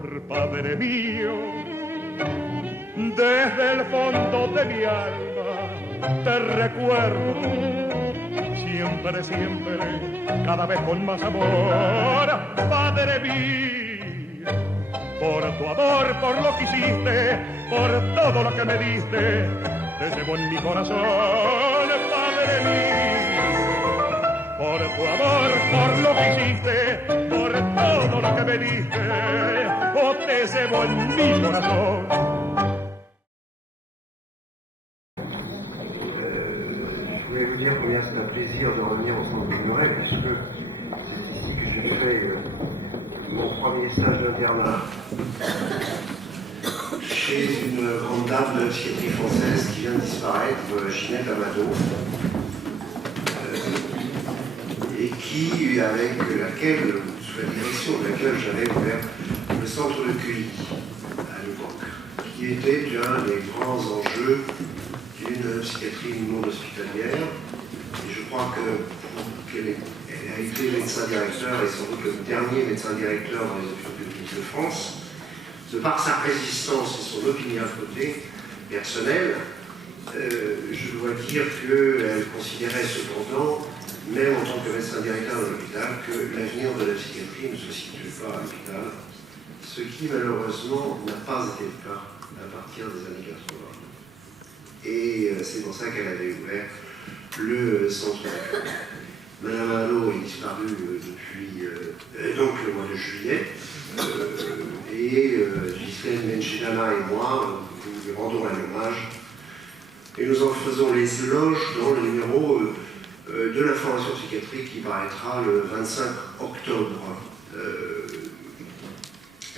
amor, Padre mío. Desde el fondo de mi alma te recuerdo, siempre, siempre, cada vez con más amor, Padre mío. Por tu amor, por lo que hiciste, por todo lo que me diste, te llevo en mi corazón, Padre mío. Por tu amor, por lo que hiciste, por todo lo que me diste, te llevo en mi corazón. Je voulais vous dire combien c'est un plaisir de revenir au centre de Muret, puisque c'est ici que j'ai fait mon premier stage d'internat chez une grande dame de la psychiatrie française qui vient de disparaître, Ginette Amado, et qui, avec laquelle, sous la direction de laquelle j'avais ouvert le centre de Cully à l'époque, qui était un des grands enjeux d'une psychiatrie non hospitalière. Et je crois qu'elle a été médecin directeur et sans doute le dernier médecin directeur dans les hôpitaux publics de France. De par sa résistance et son opiniâtreté personnelle, je dois dire qu'elle considérait cependant, même en tant que médecin directeur de l'hôpital, que l'avenir de la psychiatrie ne se situe pas à l'hôpital, ce qui malheureusement n'a pas été le cas à partir des années 80. Et c'est pour ça qu'elle avait ouvert le centre d'accueil. Madame Allo est disparue depuis donc le mois de juillet, et Ghislaine Benchidana et moi, nous lui rendons un hommage, et nous en faisons les éloges dans le numéro de l'information psychiatrique qui paraîtra le 25 octobre.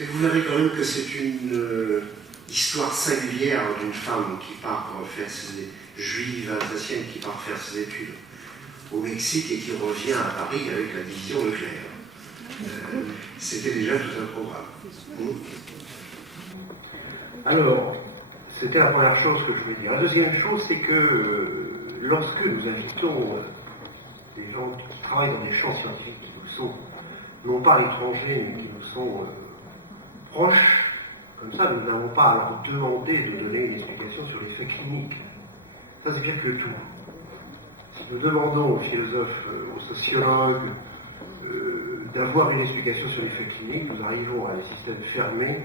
Et vous verrez quand même que c'est une histoire singulière d'une femme qui part faire ses juive alsacienne qui part faire ses études au Mexique et qui revient à Paris avec la division Leclerc. C'était déjà tout un programme. Alors, c'était la première chose que je voulais dire. La deuxième chose, c'est que lorsque nous invitons des gens qui travaillent dans des champs scientifiques qui nous sont, non pas étrangers, mais qui nous sont proches, comme ça, nous n'avons pas à leur demander de donner une explication sur les faits cliniques. Ça, c'est pire que tout. Si nous demandons aux philosophes, aux sociologues, d'avoir une explication sur les faits cliniques, nous arrivons à des systèmes fermés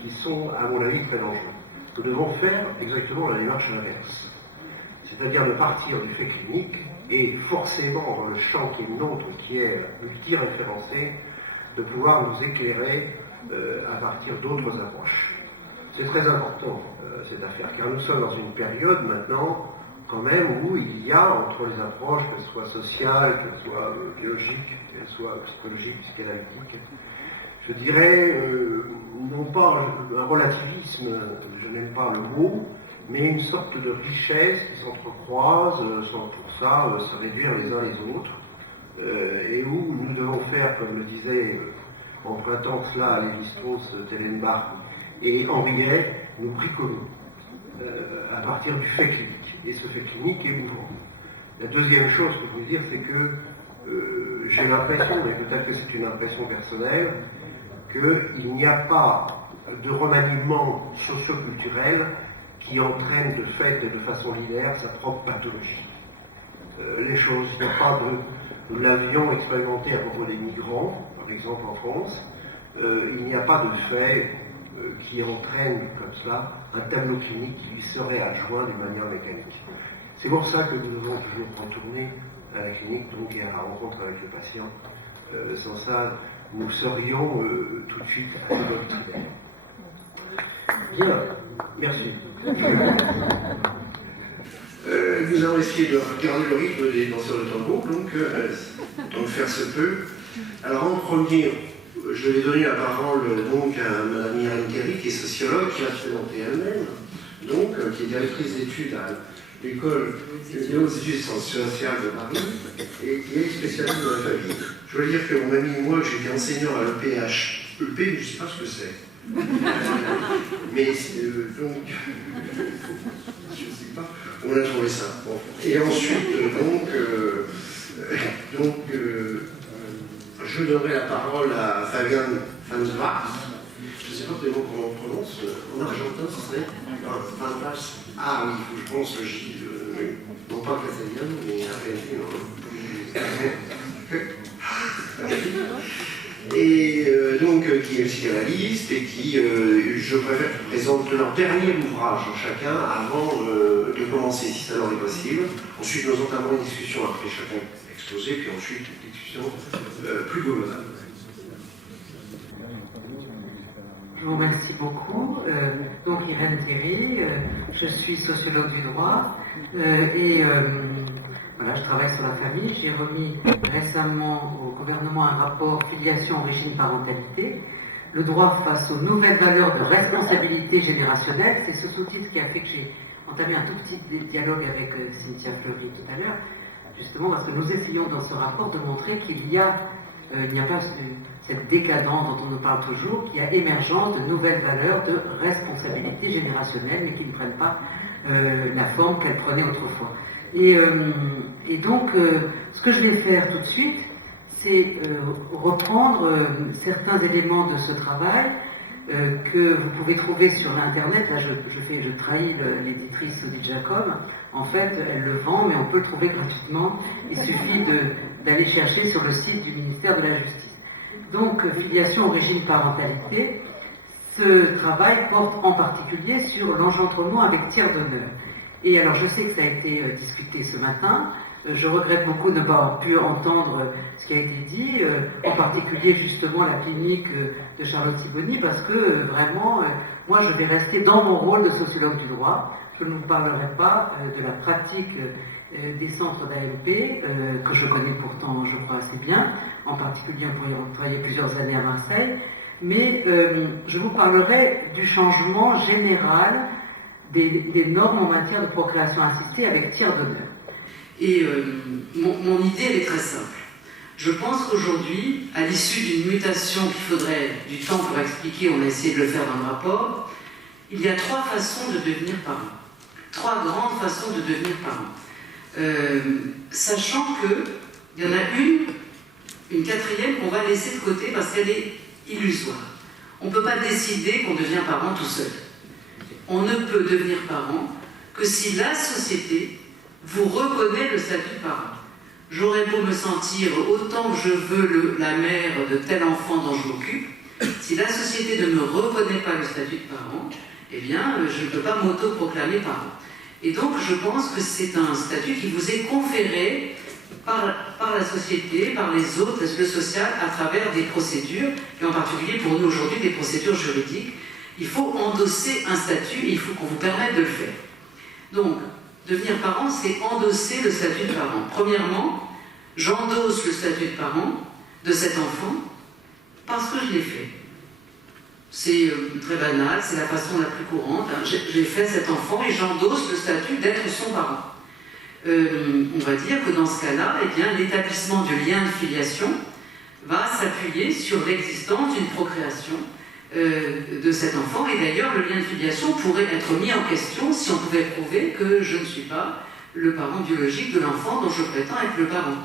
qui sont, à mon avis, très dangereux. Nous devons faire exactement la démarche inverse. C'est-à-dire de partir du fait clinique et forcément, dans le champ qui est le nôtre, qui est multi-référencé, de pouvoir nous éclairer à partir d'autres approches. C'est très important, cette affaire, car nous sommes dans une période maintenant, quand même, où il y a, entre les approches, qu'elles soient sociales, qu'elles soient biologiques, qu'elles soient psychologiques, psychanalytiques, je dirais, non pas un relativisme, je n'aime pas le mot, mais une sorte de richesse qui s'entrecroise, sans pour ça se réduire les uns les autres, et où nous devons faire, comme le disait, empruntant cela à Lévi-Strauss, Tellenbach et Henriet, nous bricolons à partir du fait clinique. Et ce fait clinique est ouvrant. La deuxième chose que je veux dire, c'est que j'ai l'impression, mais peut-être que c'est une impression personnelle, qu'il n'y a pas de remaniement socio-culturel qui entraîne de fait et de façon linéaire sa propre pathologie. Les choses, il n'y a pas de... Nous l'avions expérimenté à propos des migrants, par exemple en France, il n'y a pas de fait qui entraîne comme cela un tableau clinique qui lui serait adjoint d'une manière mécanique. C'est pour ça que nous devons toujours retourner à la clinique, donc à la rencontre avec le patient. Sans ça, nous serions tout de suite à la Bien, merci. Nous allons essayer de garder le rythme des danseurs de tambour, donc faire ce peu. Alors en premier, je vais donner la parole donc à Mme Irène Kerry, qui est sociologue, qui a présenté elle-même, donc qui est directrice d'études à l'école des hautes études sociales de Paris et qui est spécialiste de la famille. Je veux dire que mon ami et moi, j'étais enseignant à l'EPH. EP, je ne sais pas ce que c'est. Mais donc, je ne sais pas, on a trouvé ça. Bon. Et ensuite, je donnerai la parole à Fabian Van Dwaas. Je ne sais pas comment on prononce. En argentin, ce serait Van Dwaas. Ah oui, il faut que je pense que non pas castellano, mais argentino. Et donc qui est psychanalyste et qui, je préfère qu'ils présentent leur dernier ouvrage chacun avant de commencer, si ça leur est possible. Ensuite, nous entamons une discussion après chacun exposé, puis ensuite une discussion plus globale. Je vous remercie beaucoup. Donc Irène Thierry, je suis sociologue du droit et voilà, je travaille sur la famille. J'ai remis récemment au gouvernement un rapport filiation, origine, parentalité. Le droit face aux nouvelles valeurs de responsabilité générationnelle. C'est ce sous-titre qui a fait que j'ai entamé un tout petit dialogue avec Cynthia Fleury tout à l'heure, justement parce que nous essayons dans ce rapport de montrer qu'il n'y a pas cette décadence dont on nous parle toujours, qu'il y a émergence de nouvelles valeurs de responsabilité générationnelle, mais qui ne prennent pas la forme qu'elles prenaient autrefois. Et donc, ce que je vais faire tout de suite, c'est reprendre certains éléments de ce travail que vous pouvez trouver sur l'Internet. Là, je trahis l'éditrice Odile Jacob. En fait, elle le vend, mais on peut le trouver gratuitement. Il suffit d'aller chercher sur le site du ministère de la Justice. Donc, filiation, origine, parentalité. Ce travail porte en particulier sur l'engendrement avec tiers d'honneur. Et alors, je sais que ça a été discuté ce matin. Je regrette beaucoup de ne pas avoir pu entendre ce qui a été dit, en particulier justement la clinique de Charlotte Sibony, parce que vraiment, moi je vais rester dans mon rôle de sociologue du droit. Je ne vous parlerai pas de la pratique des centres d'AMP, que je connais pourtant, je crois, assez bien, en particulier pour y avoir travaillé plusieurs années à Marseille, mais je vous parlerai du changement général des normes en matière de procréation assistée avec tiers d'honneur. Et mon idée, elle est très simple. Je pense qu'aujourd'hui, à l'issue d'une mutation qu'il faudrait du temps pour expliquer, on a essayé de le faire dans le rapport, il y a 3 façons de devenir parent. 3 grandes façons de devenir parent. Sachant qu'il y en a une quatrième qu'on va laisser de côté parce qu'elle est illusoire. On ne peut pas décider qu'on devient parent tout seul. On ne peut devenir parent que si la société vous reconnaît le statut de parent. J'aurais beau me sentir autant que je veux la mère de tel enfant dont je m'occupe, si la société ne me reconnaît pas le statut de parent, eh bien, je ne peux pas m'auto-proclamer parent. Et donc, je pense que c'est un statut qui vous est conféré par la société, par les autres, le social, à travers des procédures, et en particulier pour nous aujourd'hui, des procédures juridiques. Il faut endosser un statut et il faut qu'on vous permette de le faire. Donc, devenir parent, c'est endosser le statut de parent. Premièrement, j'endosse le statut de parent de cet enfant parce que je l'ai fait. C'est très banal, c'est la façon la plus courante. J'ai fait cet enfant et j'endosse le statut d'être son parent. On va dire que dans ce cas-là, eh bien, l'établissement du lien de filiation va s'appuyer sur l'existence d'une procréation de cet enfant, et d'ailleurs le lien de filiation pourrait être mis en question si on pouvait prouver que je ne suis pas le parent biologique de l'enfant dont je prétends être le parent.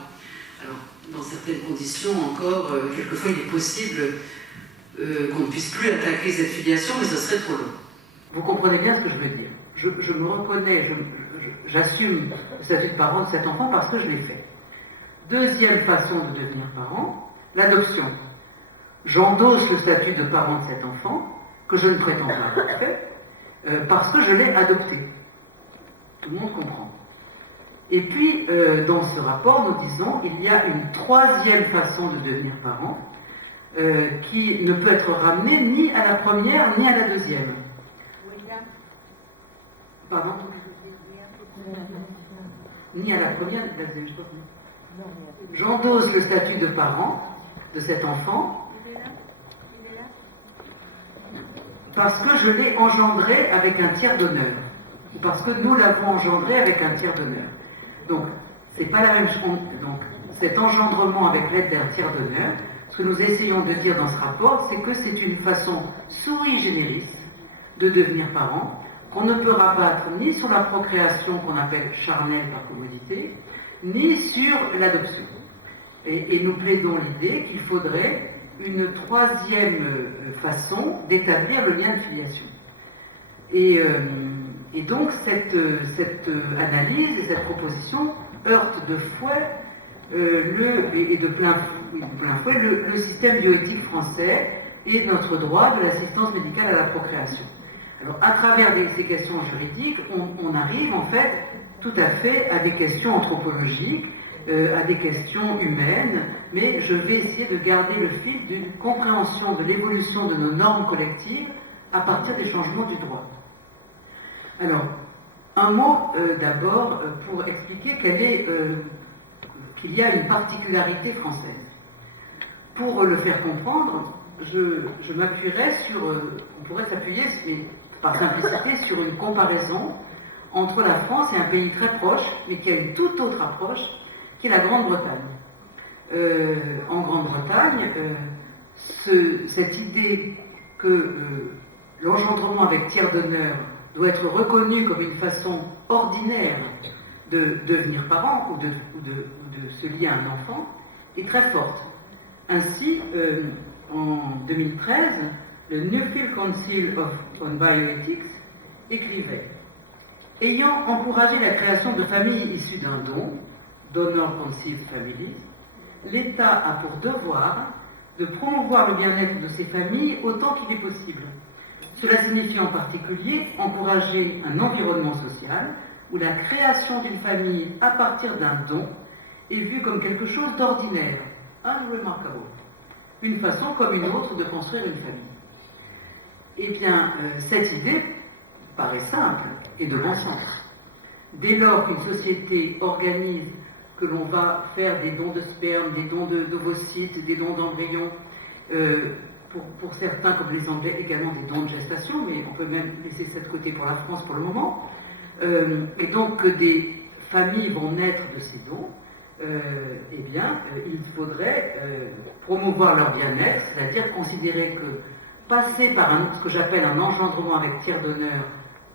Alors, dans certaines conditions encore, quelquefois il est possible qu'on ne puisse plus attaquer cette filiation, mais ce serait trop long. Vous comprenez bien ce que je veux dire. Je me reconnais, j'assume le statut de parent de cet enfant parce que je l'ai fait. Deuxième façon de devenir parent, l'adoption. J'endosse le statut de parent de cet enfant, que je ne prétends pas avoir fait, parce que je l'ai adopté. Tout le monde comprend. Et puis, dans ce rapport, nous disons qu'il y a une troisième façon de devenir parent, qui ne peut être ramenée ni à la première, ni à la deuxième. Pardon ? Ni à la première, ni à la deuxième. J'endosse le statut de parent de cet enfant, parce que je l'ai engendré avec un tiers d'honneur, ou parce que nous l'avons engendré avec un tiers d'honneur. Donc, c'est pas la même chose. Donc, cet engendrement avec l'aide d'un tiers d'honneur, ce que nous essayons de dire dans ce rapport, c'est que c'est une façon sui generis de devenir parent, qu'on ne peut rabattre ni sur la procréation qu'on appelle charnelle par commodité, ni sur l'adoption. Et nous plaidons l'idée qu'il faudrait une troisième façon d'établir le lien de filiation. Et donc cette analyse et cette proposition heurte de fouet de plein fouet le système bioéthique français et notre droit de l'assistance médicale à la procréation. Alors, à travers ces questions juridiques, on arrive en fait tout à fait à des questions anthropologiques, à des questions humaines, mais je vais essayer de garder le fil d'une compréhension de l'évolution de nos normes collectives à partir des changements du droit. Alors, un mot d'abord pour expliquer qu'il y a une particularité française. Pour le faire comprendre, je m'appuierai on pourrait s'appuyer, par simplicité, sur une comparaison entre la France et un pays très proche, mais qui a une toute autre approche, qui est la Grande-Bretagne. En Grande-Bretagne, cette idée que l'engendrement avec tiers donneur doit être reconnu comme une façon ordinaire de devenir parent ou de se lier à un enfant est très forte. Ainsi, en 2013, le Nuffield Council on Bioethics écrivait « Ayant encouragé la création de familles issues d'un don, Donor Conceived Families, l'État a pour devoir de promouvoir le bien-être de ces familles autant qu'il est possible. Cela signifie en particulier encourager un environnement social où la création d'une famille à partir d'un don est vue comme quelque chose d'ordinaire, unremarkable, une façon comme une autre de construire une famille. » Eh bien, cette idée paraît simple et de bon sens. Dès lors qu'une société organise que l'on va faire des dons de sperme, des dons d'ovocytes, des dons d'embryons, pour certains, comme les Anglais, également des dons de gestation, mais on peut même laisser ça de côté pour la France pour le moment, et donc que des familles vont naître de ces dons, eh bien, il faudrait promouvoir leur bien-être, c'est-à-dire considérer que passer par ce que j'appelle un engendrement avec tiers donneur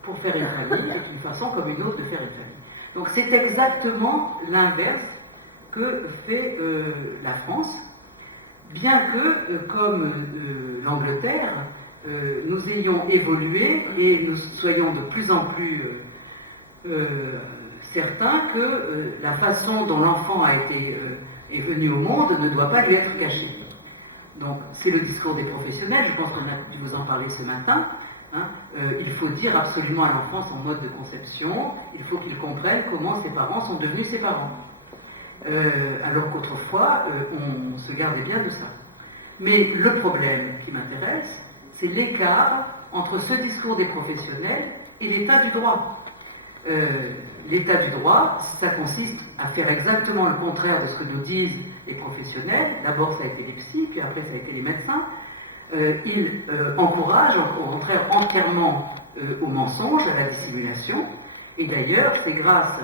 pour faire une famille est une façon comme une autre de faire une famille. Donc c'est exactement l'inverse que fait la France, bien que, comme l'Angleterre, nous ayons évolué et nous soyons de plus en plus certains que la façon dont l'enfant est venu au monde ne doit pas lui être cachée. Donc, c'est le discours des professionnels, je pense qu'on a dû vous en parler ce matin. Il faut dire absolument à l'enfant son mode de conception, il faut qu'il comprenne comment ses parents sont devenus ses parents. Alors qu'autrefois, on se gardait bien de ça. Mais le problème qui m'intéresse, c'est l'écart entre ce discours des professionnels et l'état du droit. L'état du droit, ça consiste à faire exactement le contraire de ce que nous disent les professionnels. D'abord, ça a été les psys, puis après, ça a été les médecins. Ils encouragent, au contraire, entièrement au mensonge, à la dissimulation. Et d'ailleurs, c'est grâce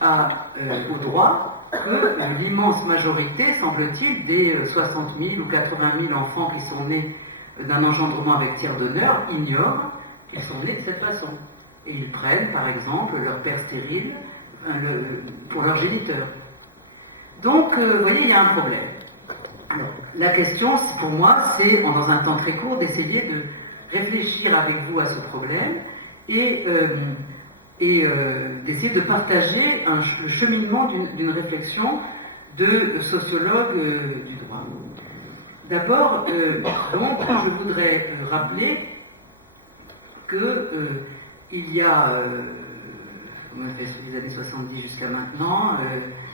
au droit que l'immense majorité, semble-t-il, des 60 000 ou 80 000 enfants qui sont nés d'un engendrement avec tiers donneur ignorent qu'ils sont nés de cette façon. Et ils prennent, par exemple, leur père stérile pour leur géniteur. Donc, vous voyez, il y a un problème. Alors, la question, pour moi, c'est, dans un temps très court, d'essayer de réfléchir avec vous à ce problème et d'essayer de partager le cheminement d'une réflexion de sociologue du droit. D'abord, donc, je voudrais rappeler que il y a les années 70 jusqu'à maintenant,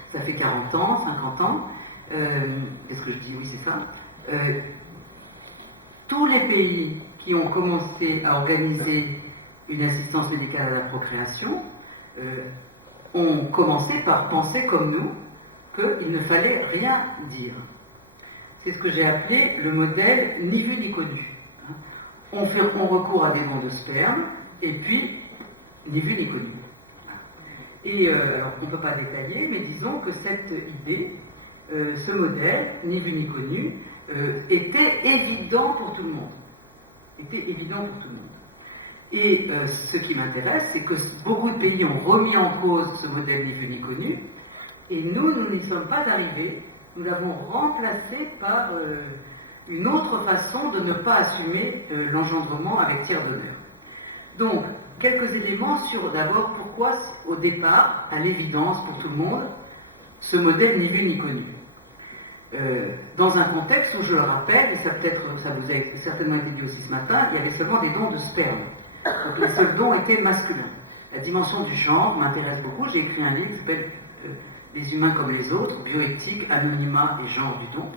ça fait 40 ans, 50 ans, qu'est-ce que je dis? Oui, c'est ça. Tous les pays qui ont commencé à organiser une assistance médicale à la procréation ont commencé par penser comme nous qu'il ne fallait rien dire. C'est ce que j'ai appelé le modèle ni vu ni connu. On recourt à des dons de sperme, et puis, ni vu ni connu. Et alors, on ne peut pas détailler, mais disons que cette idée, ce modèle, ni vu ni connu, était évident pour tout le monde. Était évident pour tout le monde. Et ce qui m'intéresse, c'est que beaucoup de pays ont remis en cause ce modèle ni vu ni connu, et nous n'y sommes pas arrivés nous l'avons remplacé par une autre façon de ne pas assumer l'engendrement avec tiers donneur. Donc, quelques éléments sur d'abord pourquoi, au départ, à l'évidence pour tout le monde, ce modèle ni vu ni connu. Dans un contexte où, je le rappelle, et ça vous a certainement été dit aussi ce matin, il y avait seulement des dons de sperme. Donc les seuls dons étaient masculins. La dimension du genre m'intéresse beaucoup. J'ai écrit un livre qui s'appelle Les humains comme les autres, bioéthique, anonymat et genre du don.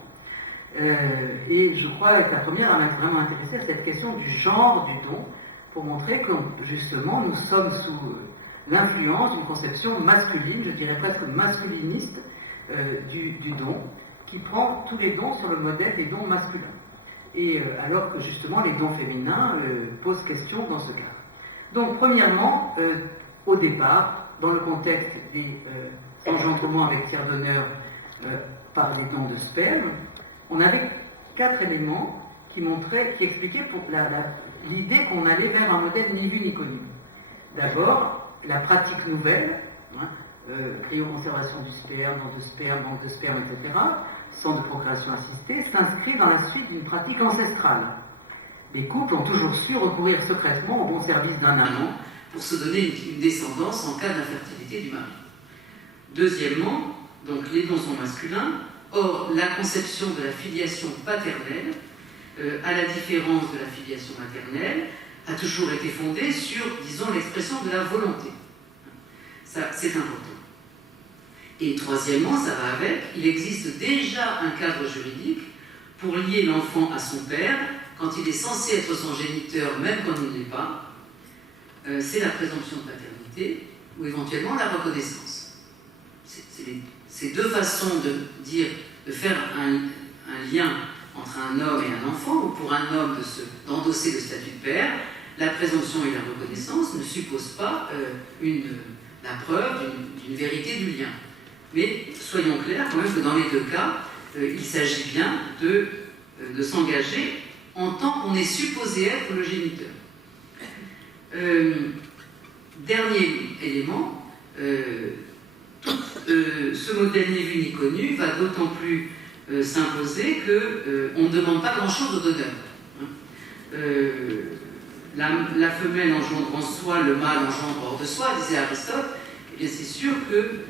Et je crois être la première à m'être vraiment intéressée à cette question du genre du don, pour montrer que, justement, nous sommes sous l'influence d'une conception masculine, je dirais presque masculiniste, du don, qui prend tous les dons sur le modèle des dons masculins. Et alors que, justement, les dons féminins posent question dans ce cas. Donc, premièrement, au départ, dans le contexte des engendrements avec tiers donneur par les dons de sperme, on avait 4 éléments qui expliquaient pour l'idée qu'on allait vers un modèle ni vu ni connu. D'abord, la pratique nouvelle, cryoconservation du sperme, banque de sperme, etc., centre de procréation assistée, s'inscrit dans la suite d'une pratique ancestrale. Les couples ont toujours su recourir secrètement au bon service d'un amant pour se donner une descendance en cas d'infertilité du mari. Deuxièmement, donc les dons sont masculins, or la conception de la filiation paternelle, à la différence de la filiation maternelle, a toujours été fondée sur, disons, l'expression de la volonté. Ça, c'est important. Et troisièmement, ça va avec, il existe déjà un cadre juridique pour lier l'enfant à son père quand il est censé être son géniteur, même quand il ne l'est pas. C'est la présomption de paternité ou éventuellement la reconnaissance. C'est deux façons de faire un lien entre un homme et un enfant, ou pour un homme d'endosser le statut de père. La présomption et la reconnaissance ne supposent pas la preuve d'une vérité du lien. Mais soyons clairs quand même que dans les deux cas, il s'agit bien de s'engager en tant qu'on est supposé être le géniteur. Dernier élément, ce modèle ni vu ni connu va d'autant plus s'imposer qu'on ne demande pas grand-chose au donneur. La femelle engendre en soi, le mâle engendre hors de soi, disait Aristote. Eh bien, c'est sûr que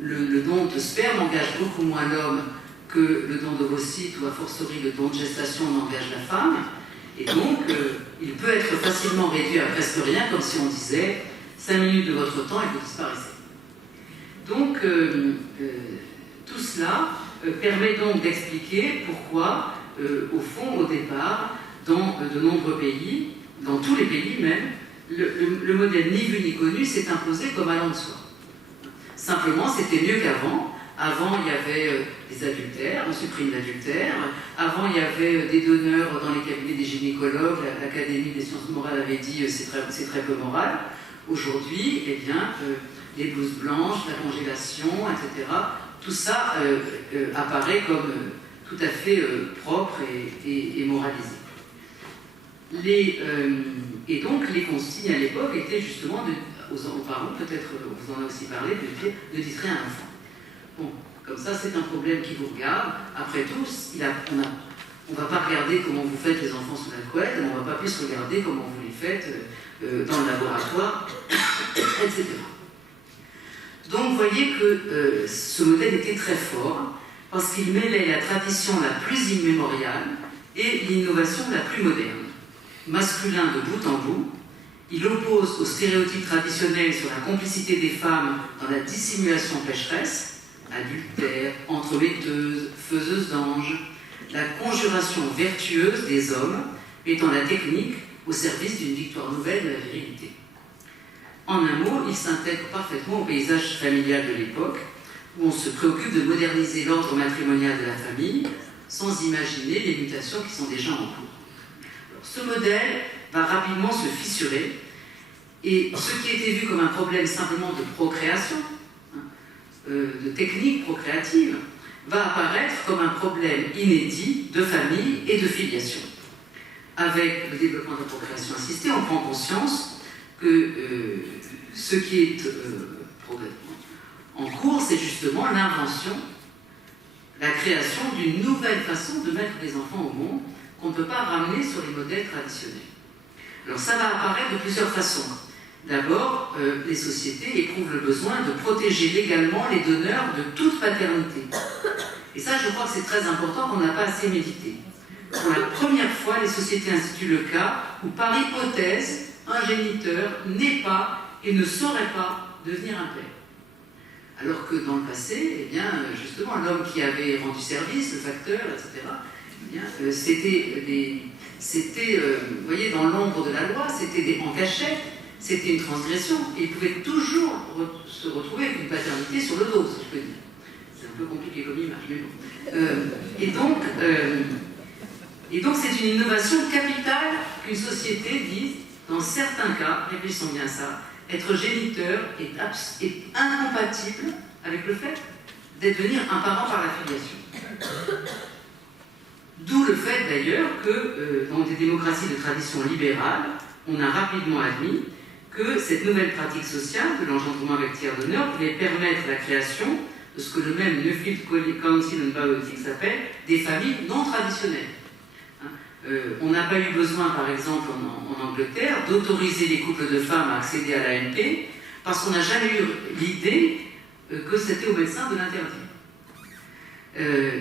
le don de sperme engage beaucoup moins l'homme que le don d'ovocyte, ou a fortiori le don de gestation n'engage la femme. Et donc, il peut être facilement réduit à presque rien, comme si on disait 5 minutes de votre temps et vous disparaissez. Donc, tout cela permet donc d'expliquer pourquoi, au fond, au départ, dans de nombreux pays, dans tous les pays même, le modèle ni vu ni connu s'est imposé comme allant de soi. Simplement, c'était mieux qu'avant. Avant, il y avait des adultères, on supprime l'adultère. Avant, il y avait des donneurs dans les cabinets des gynécologues. L'Académie des sciences morales avait dit c'est très peu moral. Aujourd'hui, eh bien, les blouses blanches, la congélation, etc., tout ça apparaît comme tout à fait propre et moralisé. Et donc, les consignes à l'époque étaient justement aux parents, peut-être vous en avez aussi parlé, de distrait un enfant. Bon, comme ça, c'est un problème qui vous regarde. Après tout, on ne va pas regarder comment vous faites les enfants sous la couette, mais on ne va pas plus regarder comment vous les faites dans le laboratoire, etc. Donc, vous voyez que ce modèle était très fort, parce qu'il mêlait la tradition la plus immémoriale et l'innovation la plus moderne. Masculin de bout en bout, il oppose aux stéréotypes traditionnels sur la complicité des femmes dans la dissimulation pécheresse, adultère, entremetteuse, faiseuse d'anges, la conjuration vertueuse des hommes, mettant la technique au service d'une victoire nouvelle de la virilité. En un mot, il s'intègre parfaitement au paysage familial de l'époque, où on se préoccupe de moderniser l'ordre matrimonial de la famille, sans imaginer les mutations qui sont déjà en cours. Ce modèle va rapidement se fissurer, et ce qui était vu comme un problème simplement de procréation, de technique procréative, va apparaître comme un problème inédit de famille et de filiation. Avec le développement de la procréation assistée, on prend conscience que ce qui est en cours, c'est justement l'invention la création d'une nouvelle façon de mettre les enfants au monde qu'on ne peut pas ramener sur les modèles traditionnels. Alors ça va apparaître de plusieurs façons. D'abord, les sociétés éprouvent le besoin de protéger légalement les donneurs de toute paternité. Et ça, je crois que c'est très important, qu'on n'a pas assez médité. Pour la première fois, les sociétés instituent le cas où, par hypothèse, un géniteur n'est pas et ne saurait pas devenir un père. Alors que dans le passé, eh bien, justement, l'homme qui avait rendu service, le facteur, etc., eh bien, vous voyez, dans l'ombre de la loi, c'était en cachette, c'était une transgression, et il pouvait toujours se retrouver avec une paternité sur le dos, si je peux dire. C'est un peu compliqué comme image, mais bon. Et donc, c'est une innovation capitale qu'une société dise, dans certains cas, réfléchissons bien à ça, être géniteur est incompatible avec le fait d'être devenir un parent par la filiation. D'où le fait d'ailleurs que dans des démocraties de tradition libérale, on a rapidement admis que cette nouvelle pratique sociale de l'engendrement avec tiers donneur pouvait permettre la création de ce que le même Nuffield Council on Bioethics appelle des familles non traditionnelles. On n'a pas eu besoin, par exemple, en Angleterre, d'autoriser les couples de femmes à accéder à l'AMP parce qu'on n'a jamais eu l'idée que c'était aux médecins de l'interdire.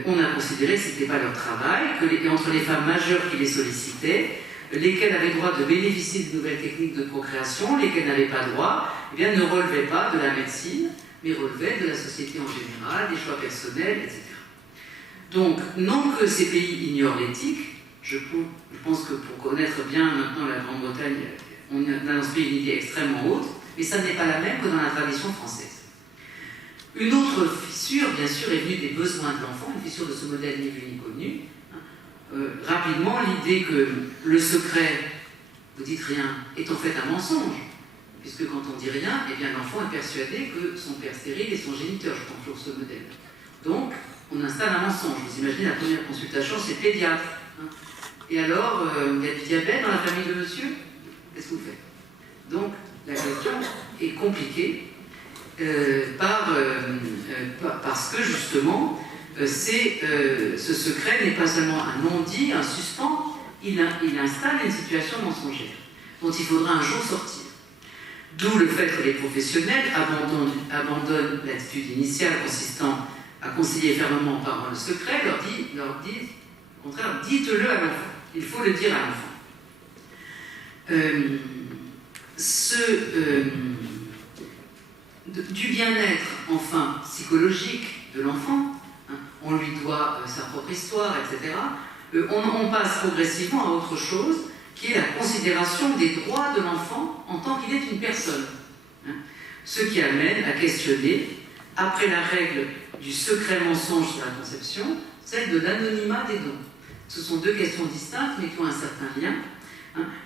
On a considéré que ce n'était pas leur travail, que entre les femmes majeures qui les sollicitaient, lesquelles avaient droit de bénéficier de nouvelles techniques de procréation, lesquelles n'avaient pas droit, eh bien, ne relevaient pas de la médecine, mais relevaient de la société en général, des choix personnels, etc. Donc, non que ces pays ignorent l'éthique, je pense que pour connaître bien maintenant la Grande-Bretagne, on a dans ce pays une idée extrêmement haute, mais ça n'est pas la même que dans la tradition française. Une autre fissure, bien sûr, est venue des besoins de l'enfant, une fissure de ce modèle ni vu ni connu. Rapidement, l'idée que le secret, vous dites rien, est en fait un mensonge, puisque quand on dit rien, eh bien l'enfant est persuadé que son père stérile est son géniteur, je prends toujours ce modèle. Donc, on installe un mensonge. Vous imaginez, la première consultation, c'est le pédiatre. Et alors, il y a du diabète dans la famille de monsieur? Qu'est-ce que vous faites? Donc, la question est compliquée parce que, justement, ce secret n'est pas seulement un non-dit, un suspens, il installe une situation mensongère dont il faudra un jour sortir. D'où le fait que les professionnels abandonnent l'attitude initiale consistant à conseiller fermement par le secret, leur disent, au contraire, dites-le à l'enfant. Il faut le dire à l'enfant. Du bien-être, enfin, psychologique de l'enfant, hein, on lui doit sa propre histoire, etc. On passe progressivement à autre chose, qui est la considération des droits de l'enfant en tant qu'il est une personne. Hein, ce qui amène à questionner, après la règle du secret mensonge sur la conception, celle de l'anonymat des dons. Ce sont deux questions distinctes, mais qui ont un certain lien.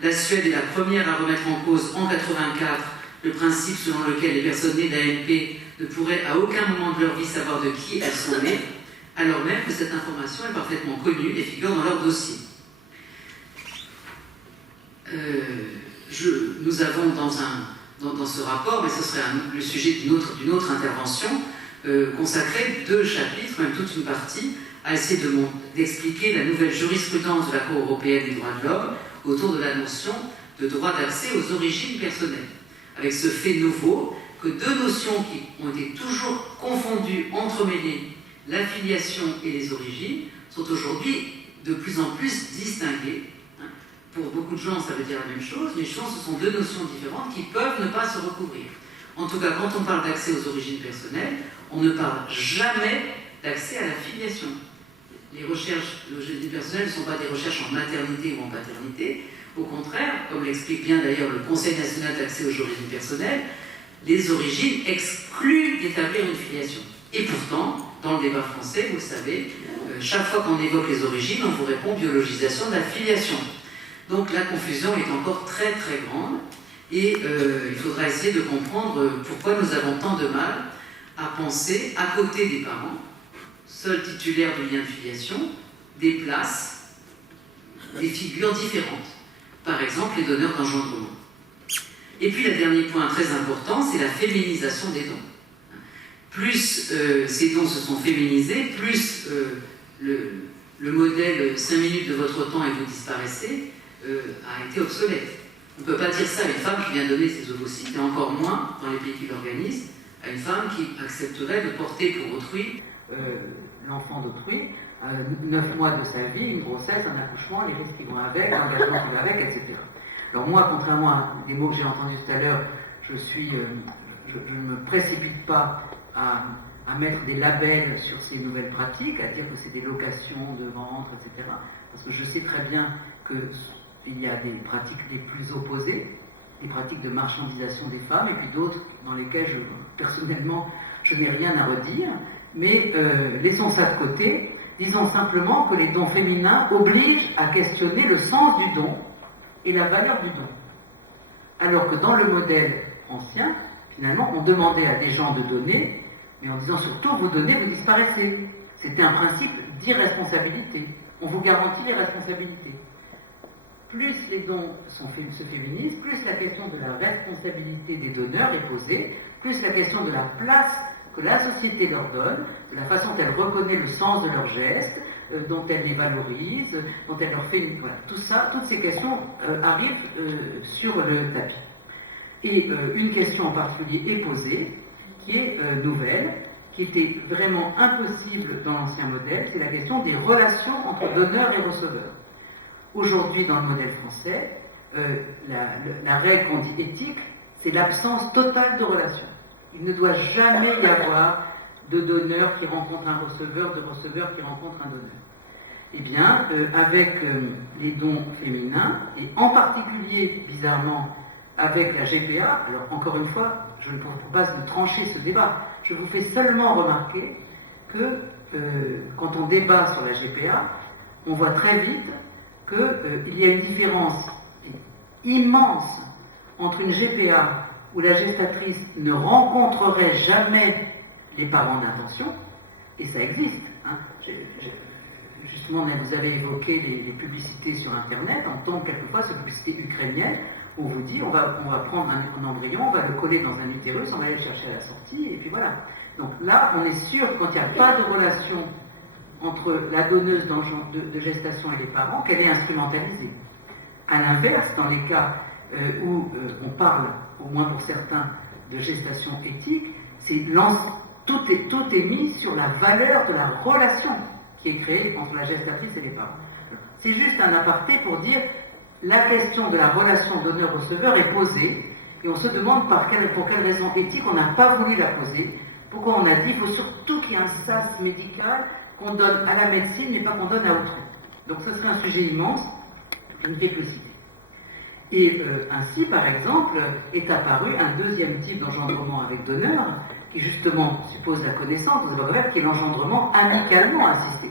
La Suède est la première à remettre en cause, en 1984, le principe selon lequel les personnes nées d'AMP ne pourraient à aucun moment de leur vie savoir de qui elles sont nées, alors même que cette information est parfaitement connue et figure dans leur dossier. Nous avons dans ce rapport, mais ce serait le sujet d'une autre intervention, consacré 2 chapitres, même toute une partie, à essayer d'expliquer la nouvelle jurisprudence de la Cour européenne des droits de l'homme autour de la notion de droit d'accès aux origines personnelles. Avec ce fait nouveau que 2 notions qui ont été toujours confondues, entremêlées, la filiation et les origines, sont aujourd'hui de plus en plus distinguées. Pour beaucoup de gens, ça veut dire la même chose, mais je pense que ce sont 2 notions différentes qui peuvent ne pas se recouvrir. En tout cas, quand on parle d'accès aux origines personnelles, on ne parle jamais d'accès à la filiation. Les recherches d'origine personnelle ne sont pas des recherches en maternité ou en paternité. Au contraire, comme l'explique bien d'ailleurs le Conseil national d'accès aux origines personnelles, les origines excluent d'établir une filiation. Et pourtant, dans le débat français, vous le savez, chaque fois qu'on évoque les origines, on vous répond biologisation de la filiation. Donc la confusion est encore très très grande et il faudra essayer de comprendre pourquoi nous avons tant de mal à penser à côté des parents, seuls titulaires du lien de filiation, des places, des figures différentes. Par exemple, les donneurs d'engendrement. Et puis, le dernier point très important, c'est la féminisation des dons. plus ces dons se sont féminisés, plus le modèle 5 minutes de votre temps et vous disparaissez a été obsolète. On ne peut pas dire ça à une femme qui vient donner ses ovocytes, et encore moins, dans les pays qui l'organisent, à une femme qui accepterait de porter pour autrui l'enfant d'autrui, 9 mois de sa vie, une grossesse, un accouchement, les risques qui vont avec, l'engagement qui va avec, etc. Alors moi, contrairement à des mots que j'ai entendus tout à l'heure, je ne me précipite pas à mettre des labels sur ces nouvelles pratiques, à dire que c'est des locations de ventre, etc. Parce que je sais très bien qu'il y a des pratiques les plus opposées, des pratiques de marchandisation des femmes, et puis d'autres dans lesquelles, personnellement, je n'ai rien à redire. Mais laissons ça de côté. Disons simplement que les dons féminins obligent à questionner le sens du don et la valeur du don. Alors que dans le modèle ancien, finalement, on demandait à des gens de donner, mais en disant surtout vous donnez, vous disparaissez. C'était un principe d'irresponsabilité. On vous garantit les responsabilités. Plus les dons se féminisent, plus la question de la responsabilité des donneurs est posée, plus la question de la place que la société leur donne, de la façon dont elle reconnaît le sens de leurs gestes, dont elle les valorise, dont elle leur fait... Voilà, tout ça, toutes ces questions arrivent sur le tapis. Et une question en particulier est posée, qui est nouvelle, qui était vraiment impossible dans l'ancien modèle, c'est la question des relations entre donneurs et receveurs. Aujourd'hui, dans le modèle français, la règle qu'on dit éthique, c'est l'absence totale de relations. Il ne doit jamais y avoir de donneur qui rencontre un receveur, de receveur qui rencontre un donneur. Eh bien, avec les dons féminins, et en particulier, bizarrement, avec la GPA, alors encore une fois, je ne propose pas de trancher ce débat, je vous fais seulement remarquer que quand on débat sur la GPA, on voit très vite qu'il y a une différence immense entre une GPA où la gestatrice ne rencontrerait jamais les parents d'intention, et ça existe. Hein. Justement, vous avez évoqué les publicités sur Internet, on tombe quelquefois sur des publicités ukrainiennes, où on vous dit on va prendre un embryon, on va le coller dans un utérus, on va aller le chercher à la sortie, et puis voilà. Donc là, on est sûr que quand il n'y a pas de relation entre la donneuse de gestation et les parents, qu'elle est instrumentalisée. A l'inverse, dans les cas où on parle, au moins pour certains, de gestation éthique, tout est mis sur la valeur de la relation qui est créée entre la gestatrice et les parents. C'est juste un aparté pour dire la question de la relation donneur-receveur est posée, et on se demande pour quelle raison éthique on n'a pas voulu la poser. Pourquoi on a dit qu'il faut surtout qu'il y ait un sas médical qu'on donne à la médecine, mais pas qu'on donne à autrui. Donc ce serait un sujet immense, je ne fais que citer. Et ainsi, par exemple, est apparu un deuxième type d'engendrement avec donneur, qui justement suppose la connaissance, qui est l'engendrement amicalement assisté.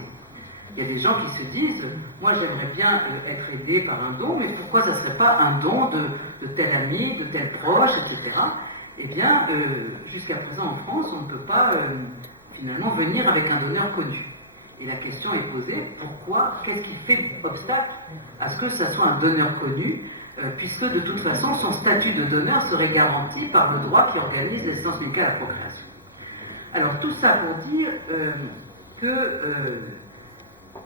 Il y a des gens qui se disent, moi j'aimerais bien être aidé par un don, mais pourquoi ça ne serait pas un don de tel ami, de tel proche, etc. Eh bien, jusqu'à présent en France, on ne peut pas finalement venir avec un donneur connu. Et la question est posée, pourquoi, qu'est-ce qui fait obstacle à ce que ça soit un donneur connu, puisque de toute façon son statut de donneur serait garanti par le droit qui organise l'essence médicale à la procréation. Alors tout ça pour dire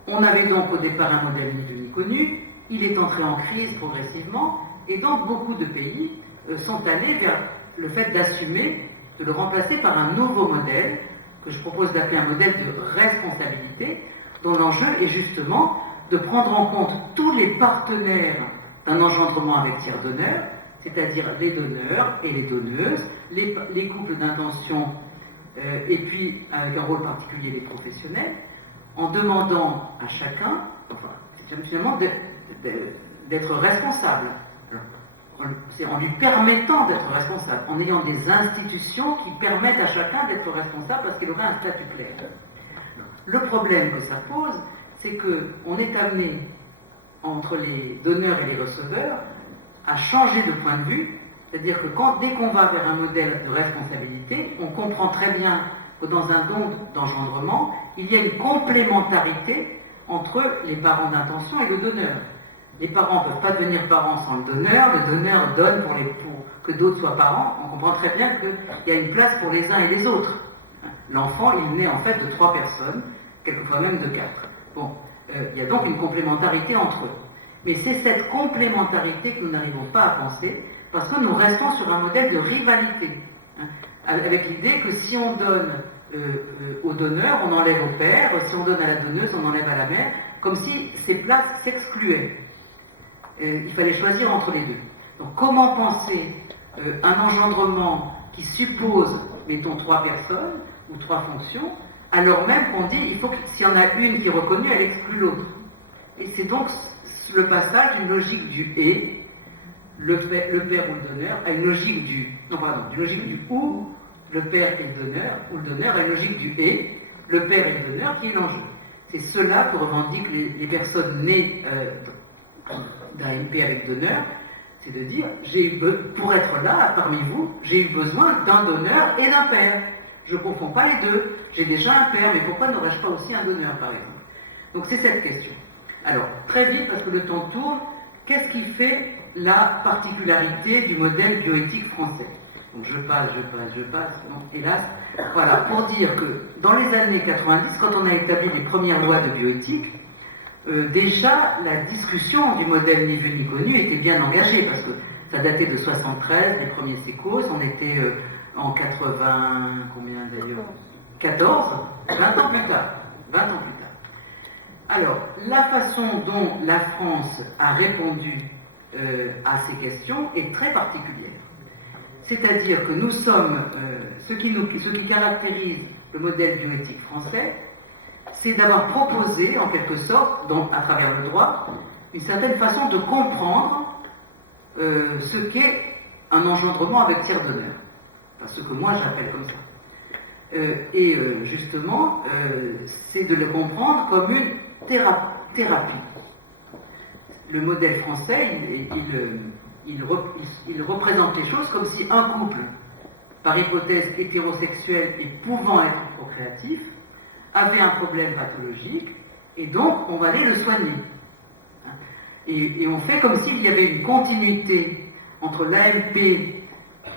on avait donc au départ un modèle ni vu ni connu, il est entré en crise progressivement, et donc beaucoup de pays sont allés vers le fait d'assumer, de le remplacer par un nouveau modèle, que je propose d'appeler un modèle de responsabilité, dont l'enjeu est justement de prendre en compte tous les partenaires d'un engendrement avec tiers donneur, c'est-à-dire les donneurs et les donneuses, les couples d'intention, et puis avec un rôle particulier les professionnels, en demandant à chacun, c'est finalement d'être responsable. C'est en lui permettant d'être responsable, en ayant des institutions qui permettent à chacun d'être responsable parce qu'il aura un statut clair. Le problème que ça pose, c'est qu'on est amené, entre les donneurs et les receveurs, à changer de point de vue, c'est-à-dire que dès qu'on va vers un modèle de responsabilité, on comprend très bien que dans un don d'engendrement, il y a une complémentarité entre les parents d'intention et le donneur. Les parents ne peuvent pas devenir parents sans le donneur donne pour que d'autres soient parents. On comprend très bien qu'il y a une place pour les uns et les autres. L'enfant, il naît en fait de 3 personnes, quelquefois même de 4. Bon, il y a donc une complémentarité entre eux. Mais c'est cette complémentarité que nous n'arrivons pas à penser, parce que nous restons sur un modèle de rivalité, hein, avec l'idée que si on donne au donneur, on enlève au père, si on donne à la donneuse, on enlève à la mère, comme si ces places s'excluaient. Il fallait choisir entre les deux. Donc comment penser un engendrement qui suppose, mettons, 3 personnes ou 3 fonctions, alors même qu'on dit, il faut que s'il y en a une qui est reconnue, elle exclut l'autre. Et c'est donc le passage d'une logique du « et », le père ou le donneur, à une logique d'une logique du « ou », le père et le donneur, ou le donneur à une logique du « et », le père et le donneur qui est l'enjeu. C'est cela que revendiquent les personnes nées d'un MP avec donneur, c'est de dire, pour être là parmi vous, j'ai eu besoin d'un donneur et d'un père. Je ne confonds pas les deux. J'ai déjà un père, mais pourquoi n'aurais-je pas aussi un donneur, par exemple? Donc c'est cette question. Alors, très vite, parce que le temps tourne, qu'est-ce qui fait la particularité du modèle bioéthique français? Donc je passe, non, hélas. Voilà, pour dire que dans les années 90, quand on a établi les premières lois de bioéthique, déjà la discussion du modèle ni vu ni connu était bien engagée, parce que ça datait de 73, les premiers sécos, on était en 80, combien d'ailleurs 14, 20 ans plus tard. Alors, la façon dont la France a répondu à ces questions est très particulière. C'est-à-dire que nous sommes, ce qui caractérise le modèle bioéthique français, c'est d'avoir proposé, en quelque sorte, donc à travers le droit, une certaine façon de comprendre ce qu'est un engendrement avec tiers d'honneur. Enfin, ce que moi j'appelle comme ça. Justement, c'est de le comprendre comme une thérapie. Le modèle français, il représente les choses comme si un couple, par hypothèse hétérosexuel et pouvant être procréatif, avait un problème pathologique, et donc on va aller le soigner. Et on fait comme s'il y avait une continuité entre l'AMP,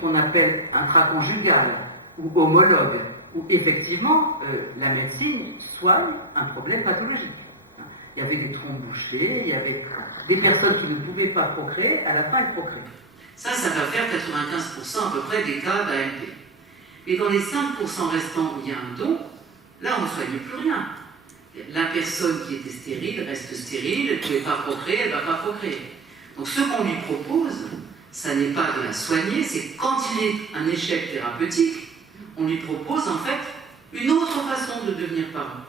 qu'on appelle intraconjugal, ou homologue, où effectivement la médecine soigne un problème pathologique. Il y avait des troncs bouchés, il y avait des personnes qui ne pouvaient pas procréer, à la fin elles procréent. Ça va faire 95% à peu près des cas d'AMP. Et dans les 5% restants où il y a un don, là on ne soigne plus rien. La personne qui était stérile reste stérile, elle ne pouvait pas procréer, elle ne va pas procréer. Donc ce qu'on lui propose, ça n'est pas de la soigner, c'est quand il est un échec thérapeutique, on lui propose en fait une autre façon de devenir parent.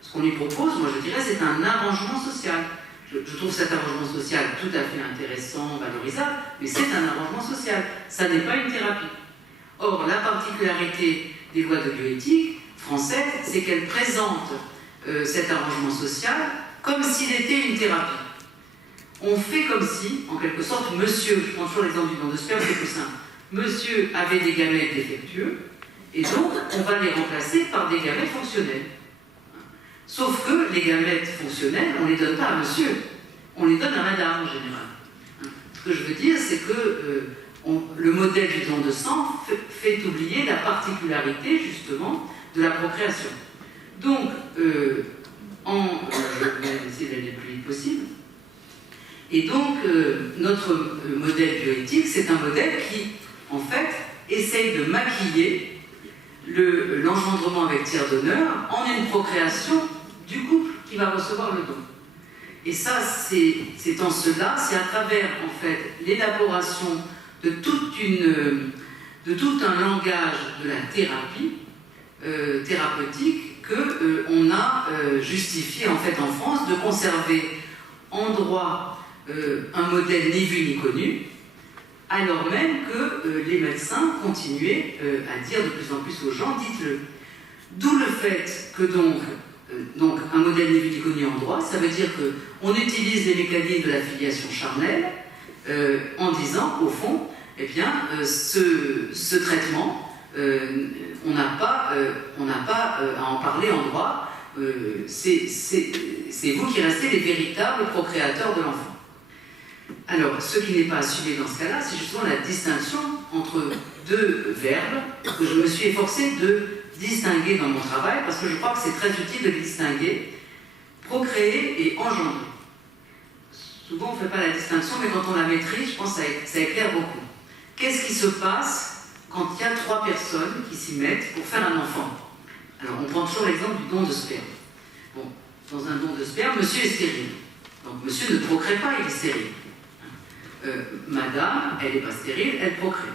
Ce qu'on lui propose, moi je dirais, c'est un arrangement social. Je trouve cet arrangement social tout à fait intéressant, valorisable, mais c'est un arrangement social, ça n'est pas une thérapie. Or, la particularité des lois de bioéthique françaises, c'est qu'elles présentent cet arrangement social comme s'il était une thérapie. On fait comme si, en quelque sorte, monsieur, je prends toujours l'exemple du don de sperme, c'est plus simple, monsieur avait des gamètes défectueux, et donc on va les remplacer par des gamètes fonctionnelles. Sauf que les gamètes fonctionnelles, on ne les donne pas à monsieur, on les donne à madame en général. Ce que je veux dire, c'est que le modèle du don de sang fait oublier la particularité, justement, de la procréation. Donc, je vais essayer d'aller le plus vite possible. Et donc, notre modèle bioéthique, c'est un modèle qui, en fait, essaye de maquiller l'engendrement avec tiers d'honneur en une procréation du couple qui va recevoir le don. Et ça, c'est en cela, c'est à travers, en fait, l'élaboration de tout un langage de la thérapie thérapeutique qu'on a justifié, en fait, en France, de conserver en droit un modèle ni vu ni connu, alors même que les médecins continuaient à dire de plus en plus aux gens, dites-le. D'où le fait que donc un modèle ni vu ni connu en droit, ça veut dire qu'on utilise les mécanismes de la filiation charnelle en disant, au fond, eh bien, ce traitement, on n'a pas à en parler en droit, c'est vous qui restez les véritables procréateurs de l'enfant. Alors, ce qui n'est pas assumé dans ce cas-là, c'est justement la distinction entre deux verbes que je me suis efforcé de distinguer dans mon travail, parce que je crois que c'est très utile de les distinguer, procréer et engendrer. Souvent, on ne fait pas la distinction, mais quand on la maîtrise, je pense que ça éclaire beaucoup. Qu'est-ce qui se passe quand il y a 3 personnes qui s'y mettent pour faire un enfant? Alors, on prend toujours l'exemple du don de sperme. Bon, dans un don de sperme, monsieur est stérile. Donc, monsieur ne procrée pas, il est stérile. Madame, elle n'est pas stérile, elle procrée.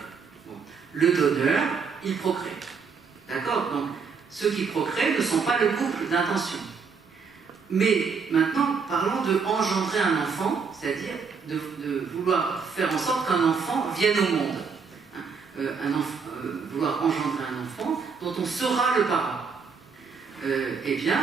Bon. Le donneur, il procrée. D'accord? Donc, ceux qui procréent ne sont pas le couple d'intention. Mais maintenant, parlons de engendrer un enfant, c'est-à-dire de vouloir faire en sorte qu'un enfant vienne au monde. Vouloir engendrer un enfant dont on sera le parent. Eh bien,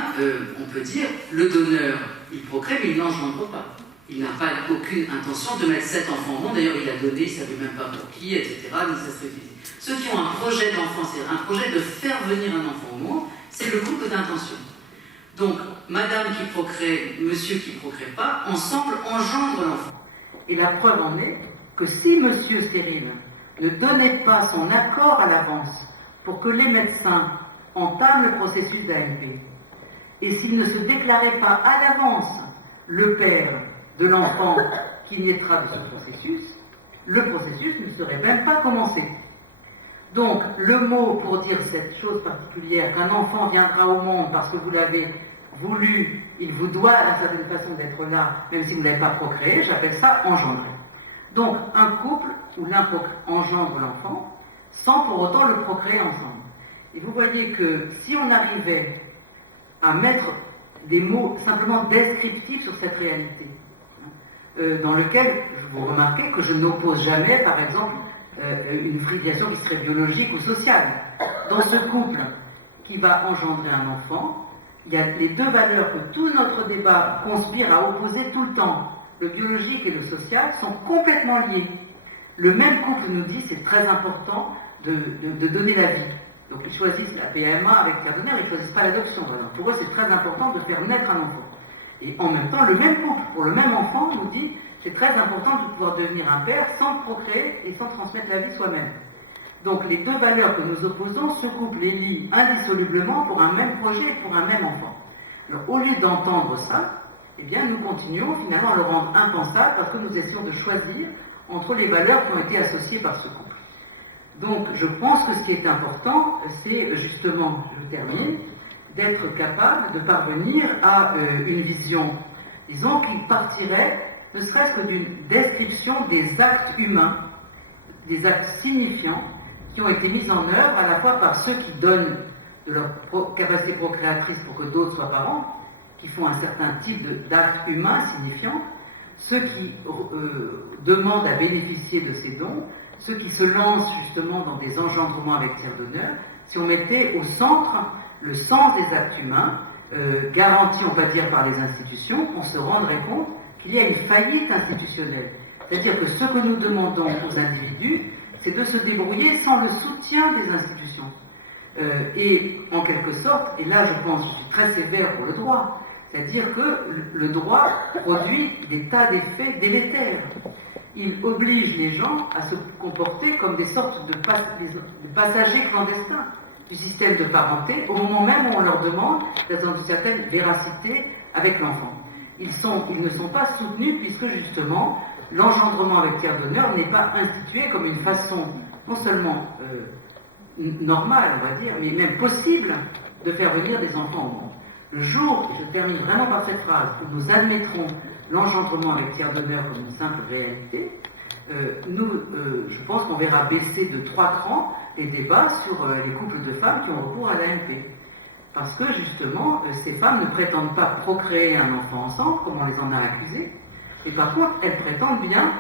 on peut dire, le donneur, il procrée, mais il n'engendre pas. Il n'a pas aucune intention de mettre 7 enfants au monde. D'ailleurs, il a donné, il ne savait même pas pour qui, etc. Donc ça serait difficile. Ceux qui ont un projet d'enfant, c'est-à-dire un projet de faire venir un enfant au monde, c'est le couple d'intention. Donc, madame qui procrée, monsieur qui procrée pas, ensemble engendrent l'enfant. Et la preuve en est que si monsieur stérile ne donnait pas son accord à l'avance pour que les médecins entament le processus d'AMP, et s'il ne se déclarait pas à l'avance le père de l'enfant qui naîtra de ce processus, le processus ne serait même pas commencé. Donc, le mot pour dire cette chose particulière, qu'un enfant viendra au monde parce que vous l'avez voulu, il vous doit à certaine façon d'être là, même si vous ne l'avez pas procréé, j'appelle ça engendrer. Donc, un couple où l'un engendre l'enfant, sans pour autant le procréer ensemble. Et vous voyez que si on arrivait à mettre des mots simplement descriptifs sur cette réalité, dans lequel vous remarquez que je n'oppose jamais, par exemple, une filiation qui serait biologique ou sociale. Dans ce couple qui va engendrer un enfant, il y a les deux valeurs que tout notre débat conspire à opposer tout le temps. Le biologique et le social sont complètement liés. Le même couple nous dit c'est très important de donner la vie. Donc ils choisissent la PMA avec la donneur, ils ne choisissent pas l'adoption. Alors, pour eux, c'est très important de faire naître un enfant. Et en même temps, le même couple, pour le même enfant, nous dit c'est très important de pouvoir devenir un père sans procréer et sans transmettre la vie soi-même. Donc les deux valeurs que nous opposons, ce couple les lie indissolublement pour un même projet et pour un même enfant. Alors au lieu d'entendre ça, eh bien nous continuons finalement à le rendre impensable parce que nous essayons de choisir entre les valeurs qui ont été associées par ce couple. Donc je pense que ce qui est important, c'est justement, je termine, d'être capable de parvenir à une vision, disons, qui partirait ne serait-ce que d'une description des actes humains, des actes signifiants, qui ont été mis en œuvre à la fois par ceux qui donnent de leur capacité procréatrice pour que d'autres soient parents, qui font un certain type d'actes humains signifiants, ceux qui demandent à bénéficier de ces dons, ceux qui se lancent justement dans des engendrements avec tiers donneur. Si on mettait au centre le sens des actes humains, garantis, on va dire, par les institutions, on se rendrait compte qu'il y a une faillite institutionnelle. C'est-à-dire que ce que nous demandons aux individus, c'est de se débrouiller sans le soutien des institutions. Et en quelque sorte, et là je pense que je suis très sévère pour le droit, c'est-à-dire que le droit produit des tas d'effets délétères. Il oblige les gens à se comporter comme des sortes de passagers clandestins du système de parenté, au moment même où on leur demande d'être dans une certaine véracité avec l'enfant. Ils ne sont pas soutenus puisque justement l'engendrement avec tiers donneur n'est pas institué comme une façon non seulement normale, on va dire, mais même possible de faire venir des enfants au monde. Le jour, je termine vraiment par cette phrase, où nous admettrons l'engendrement avec tiers donneur comme une simple réalité, je pense qu'on verra baisser de 3 crans les débats sur les couples de femmes qui ont recours à l'AMP. Parce que justement, ces femmes ne prétendent pas procréer un enfant ensemble, comme on les en a accusées, et par contre, elles prétendent bien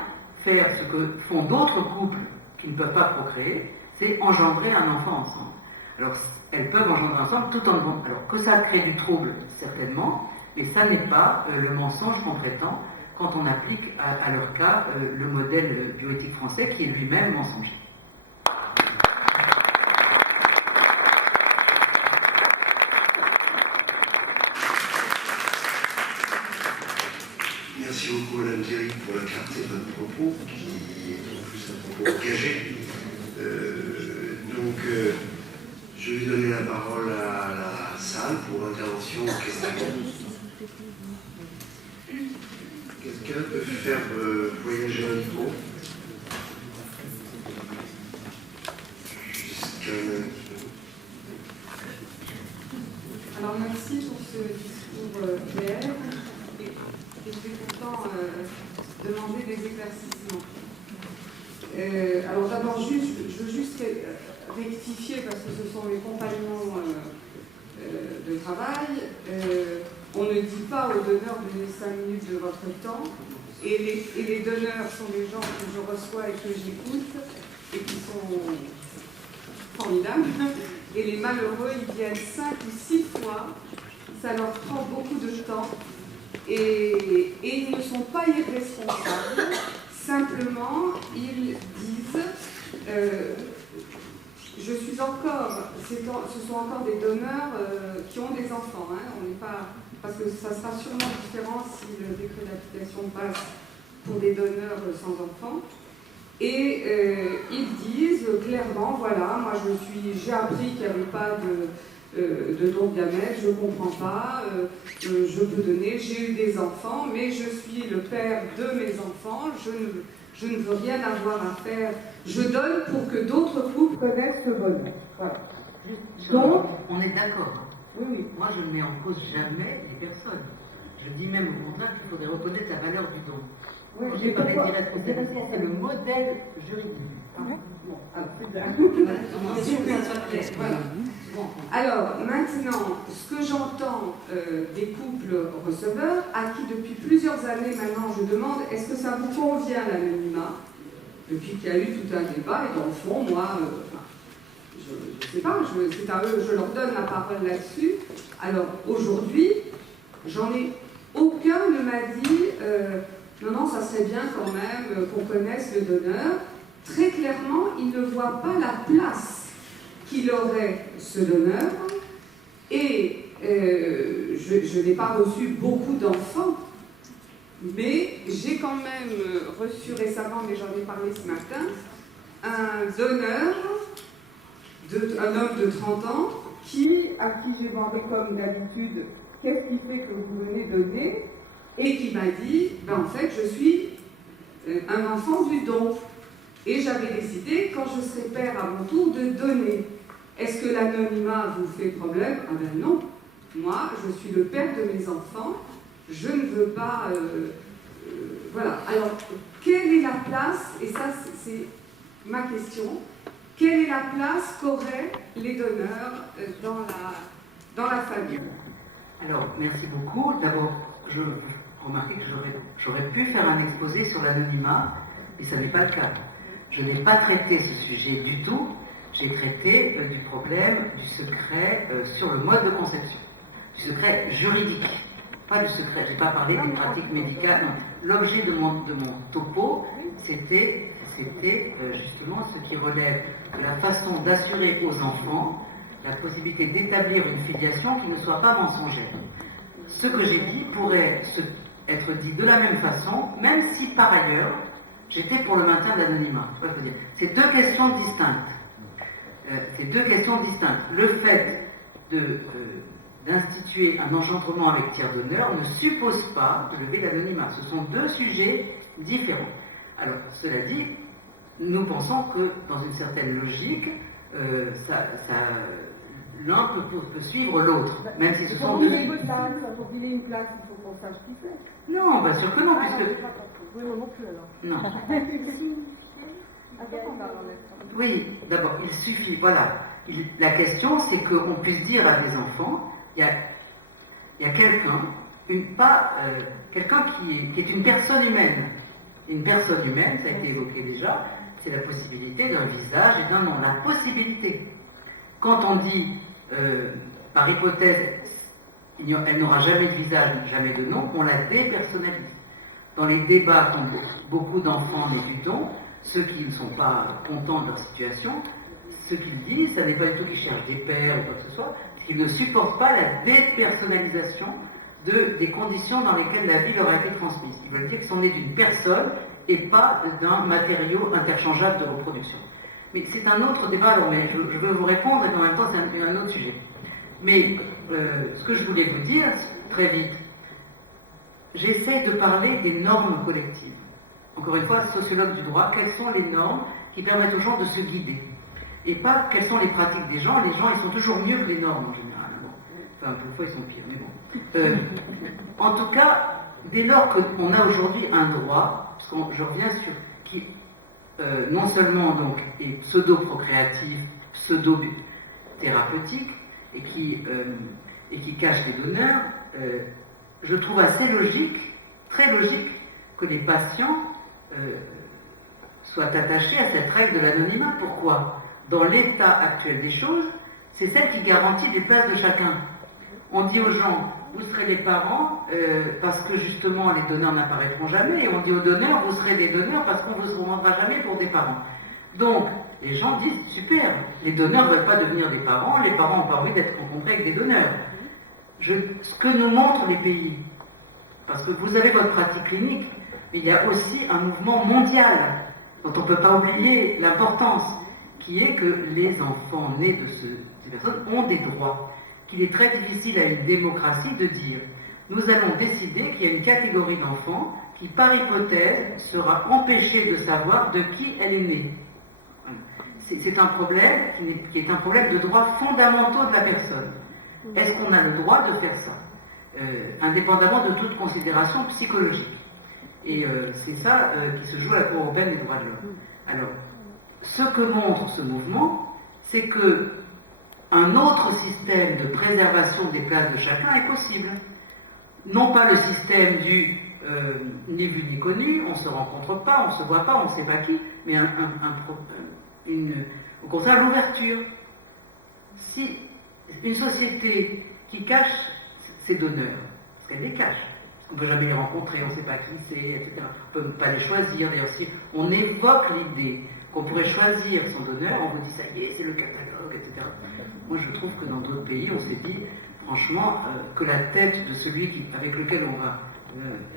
faire ce que font d'autres couples qui ne peuvent pas procréer, c'est engendrer un enfant ensemble. Alors, elles peuvent engendrer ensemble tout en... Alors, que ça crée du trouble, certainement, mais ça n'est pas le mensonge qu'on prétend quand on applique à leur cas le modèle bioéthique français qui est lui-même mensonger. Merci beaucoup, Madame Thierry, pour la clarté de votre propos qui est en plus un propos engagé. Je vais donner la parole à la salle pour l'intervention ou question. Quelqu'un peut faire voyager un micro jusqu'à Alors merci pour ce discours clair et je vais pourtant demander des éclaircissements. Alors d'abord, je veux juste rectifier parce que ce sont mes compagnons de travail. On ne dit pas aux donneurs de 5 minutes de votre temps et les donneurs sont des gens que je reçois et que j'écoute et qui sont formidables. Et les malheureux, ils viennent 5 ou 6 fois, ça leur prend beaucoup de temps et ils ne sont pas irresponsables, simplement ils disent je suis encore, ce sont encore des donneurs qui ont des enfants, hein, on n'est pas, parce que ça sera sûrement différent si le décret d'application passe pour des donneurs sans enfants. Et ils disent clairement, voilà, moi j'ai appris qu'il n'y avait pas de don de gamètes, je ne comprends pas, je peux donner, j'ai eu des enfants, mais je suis le père de mes enfants, je ne veux rien avoir à faire, je donne pour que d'autres couples connaissent ce bonheur. Voilà. Donc, on est d'accord. Oui, oui. Moi, je ne mets en cause jamais les personnes. Je dis même au contraire qu'il faudrait reconnaître la valeur du don. Oui, quand j'ai parlé d'irresponsabilité, c'est le modèle juridique. Bon, alors, c'est bien. Voilà. Alors, maintenant, ce que j'entends des couples receveurs, à qui depuis plusieurs années maintenant je demande est-ce que ça vous convient l'anonymat, depuis qu'il y a eu tout un débat, et dans le fond, moi, je ne sais pas, c'est à eux, je leur donne la parole là-dessus. Alors, aujourd'hui, aucun ne m'a dit non, ça serait bien quand même qu'on connaisse le donneur. Très clairement, ils ne voient pas la place qu'il aurait ce donneur. Et je n'ai pas reçu beaucoup d'enfants, mais j'ai quand même reçu récemment, mais j'en ai parlé ce matin, un donneur, un homme de 30 ans, à qui j'ai demandé comme d'habitude qu'est-ce qui fait que vous venez donner, et qui m'a dit, en fait, je suis un enfant du don. Et j'avais décidé, quand je serai père à mon tour, de donner. Est-ce que l'anonymat vous fait problème? Ah ben non. Moi, je suis le père de mes enfants. Je ne veux pas... voilà. Alors, quelle est la place, et ça, c'est ma question, quelle est la place qu'auraient les donneurs dans la famille? Alors, merci beaucoup. D'abord, je remarquais que j'aurais pu faire un exposé sur l'anonymat, et ça n'est pas le cas. Je n'ai pas traité ce sujet du tout. J'ai traité du problème du secret sur le mode de conception, du secret juridique, pas du secret. Je n'ai pas parlé des pratiques médicales. L'objet de mon topo, c'était justement ce qui relève de la façon d'assurer aux enfants la possibilité d'établir une filiation qui ne soit pas mensongère. Ce que j'ai dit pourrait être dit de la même façon, même si par ailleurs j'étais pour le maintien de l'anonymat. C'est deux questions distinctes. Le fait d'instituer un engendrement avec tiers donneur ne suppose pas de lever l'anonymat. Ce sont deux sujets différents. Alors, cela dit, nous pensons que dans une certaine logique, l'un peut suivre l'autre, même si ce sont deux... Pour filer une place, il faut qu'on sache qui c'est. Non, bien sûr que non, puisque... Oui, moi non plus alors. Non. Oui, d'abord, il suffit, voilà. La question, c'est qu'on puisse dire à des enfants, il y a quelqu'un, quelqu'un qui est une personne humaine. Une personne humaine, ça a été évoqué déjà, c'est la possibilité d'un visage et d'un nom. La possibilité. Quand on dit, par hypothèse, elle n'aura jamais de visage, jamais de nom, on la dépersonnalise. Dans les débats, quand beaucoup d'enfants naissent du don, ceux qui ne sont pas contents de leur situation, ce qu'ils disent, ça n'est pas du tout qu'ils cherchent des pères ou quoi que ce soit, c'est qu'ils ne supportent pas la dépersonnalisation des conditions dans lesquelles la vie leur a été transmise. Ils veulent dire qu'ils sont nés d'une personne et pas d'un matériau interchangeable de reproduction. Mais c'est un autre débat, alors, mais je veux vous répondre et en même temps c'est un autre sujet. Mais ce que je voulais vous dire, très vite, j'essaie de parler des normes collectives. Encore une fois, sociologue du droit, quelles sont les normes qui permettent aux gens de se guider? Et pas quelles sont les pratiques des gens. Les gens, ils sont toujours mieux que les normes en général. Bon. Enfin, parfois ils sont pires, mais bon. En tout cas, dès lors qu'on a aujourd'hui un droit, parce que je reviens sur qui non seulement donc est pseudo-procréatif, pseudo-thérapeutique, et qui cache les donneurs, je trouve assez logique, très logique, que les patients soient attachés à cette règle de l'anonymat. Pourquoi? Dans l'état actuel des choses, c'est celle qui garantit les places de chacun. On dit aux gens, vous serez les parents parce que justement les donneurs n'apparaîtront jamais, et on dit aux donneurs, vous serez les donneurs parce qu'on ne vous rendra jamais pour des parents. Donc, les gens disent, super, les donneurs ne veulent pas devenir des parents, les parents n'ont pas envie d'être confrontés avec des donneurs. Ce que nous montrent les pays, parce que vous avez votre pratique clinique, mais il y a aussi un mouvement mondial dont on ne peut pas oublier l'importance, qui est que les enfants nés de ces personnes ont des droits, qu'il est très difficile à une démocratie de dire nous allons décider qu'il y a une catégorie d'enfants qui, par hypothèse, sera empêchée de savoir de qui elle est née. C'est un problème qui est un problème de droits fondamentaux de la personne. Est-ce qu'on a le droit de faire ça, indépendamment de toute considération psychologique? Et c'est ça qui se joue à la Cour européenne des droits de l'homme. Alors, ce que montre ce mouvement, c'est que un autre système de préservation des places de chacun est possible. Non pas le système du ni vu ni connu, on ne se rencontre pas, on ne se voit pas, on ne sait pas qui, mais au contraire l'ouverture. Si une société qui cache ses donneurs, parce qu'elle les cache, on ne peut jamais les rencontrer, on ne sait pas qui c'est, etc. On ne peut pas les choisir. D'ailleurs, si on évoque l'idée qu'on pourrait choisir son donneur, on vous dit ça y est, c'est le catalogue, etc. Moi, je trouve que dans d'autres pays, on s'est dit, franchement, que la tête de celui avec lequel on va,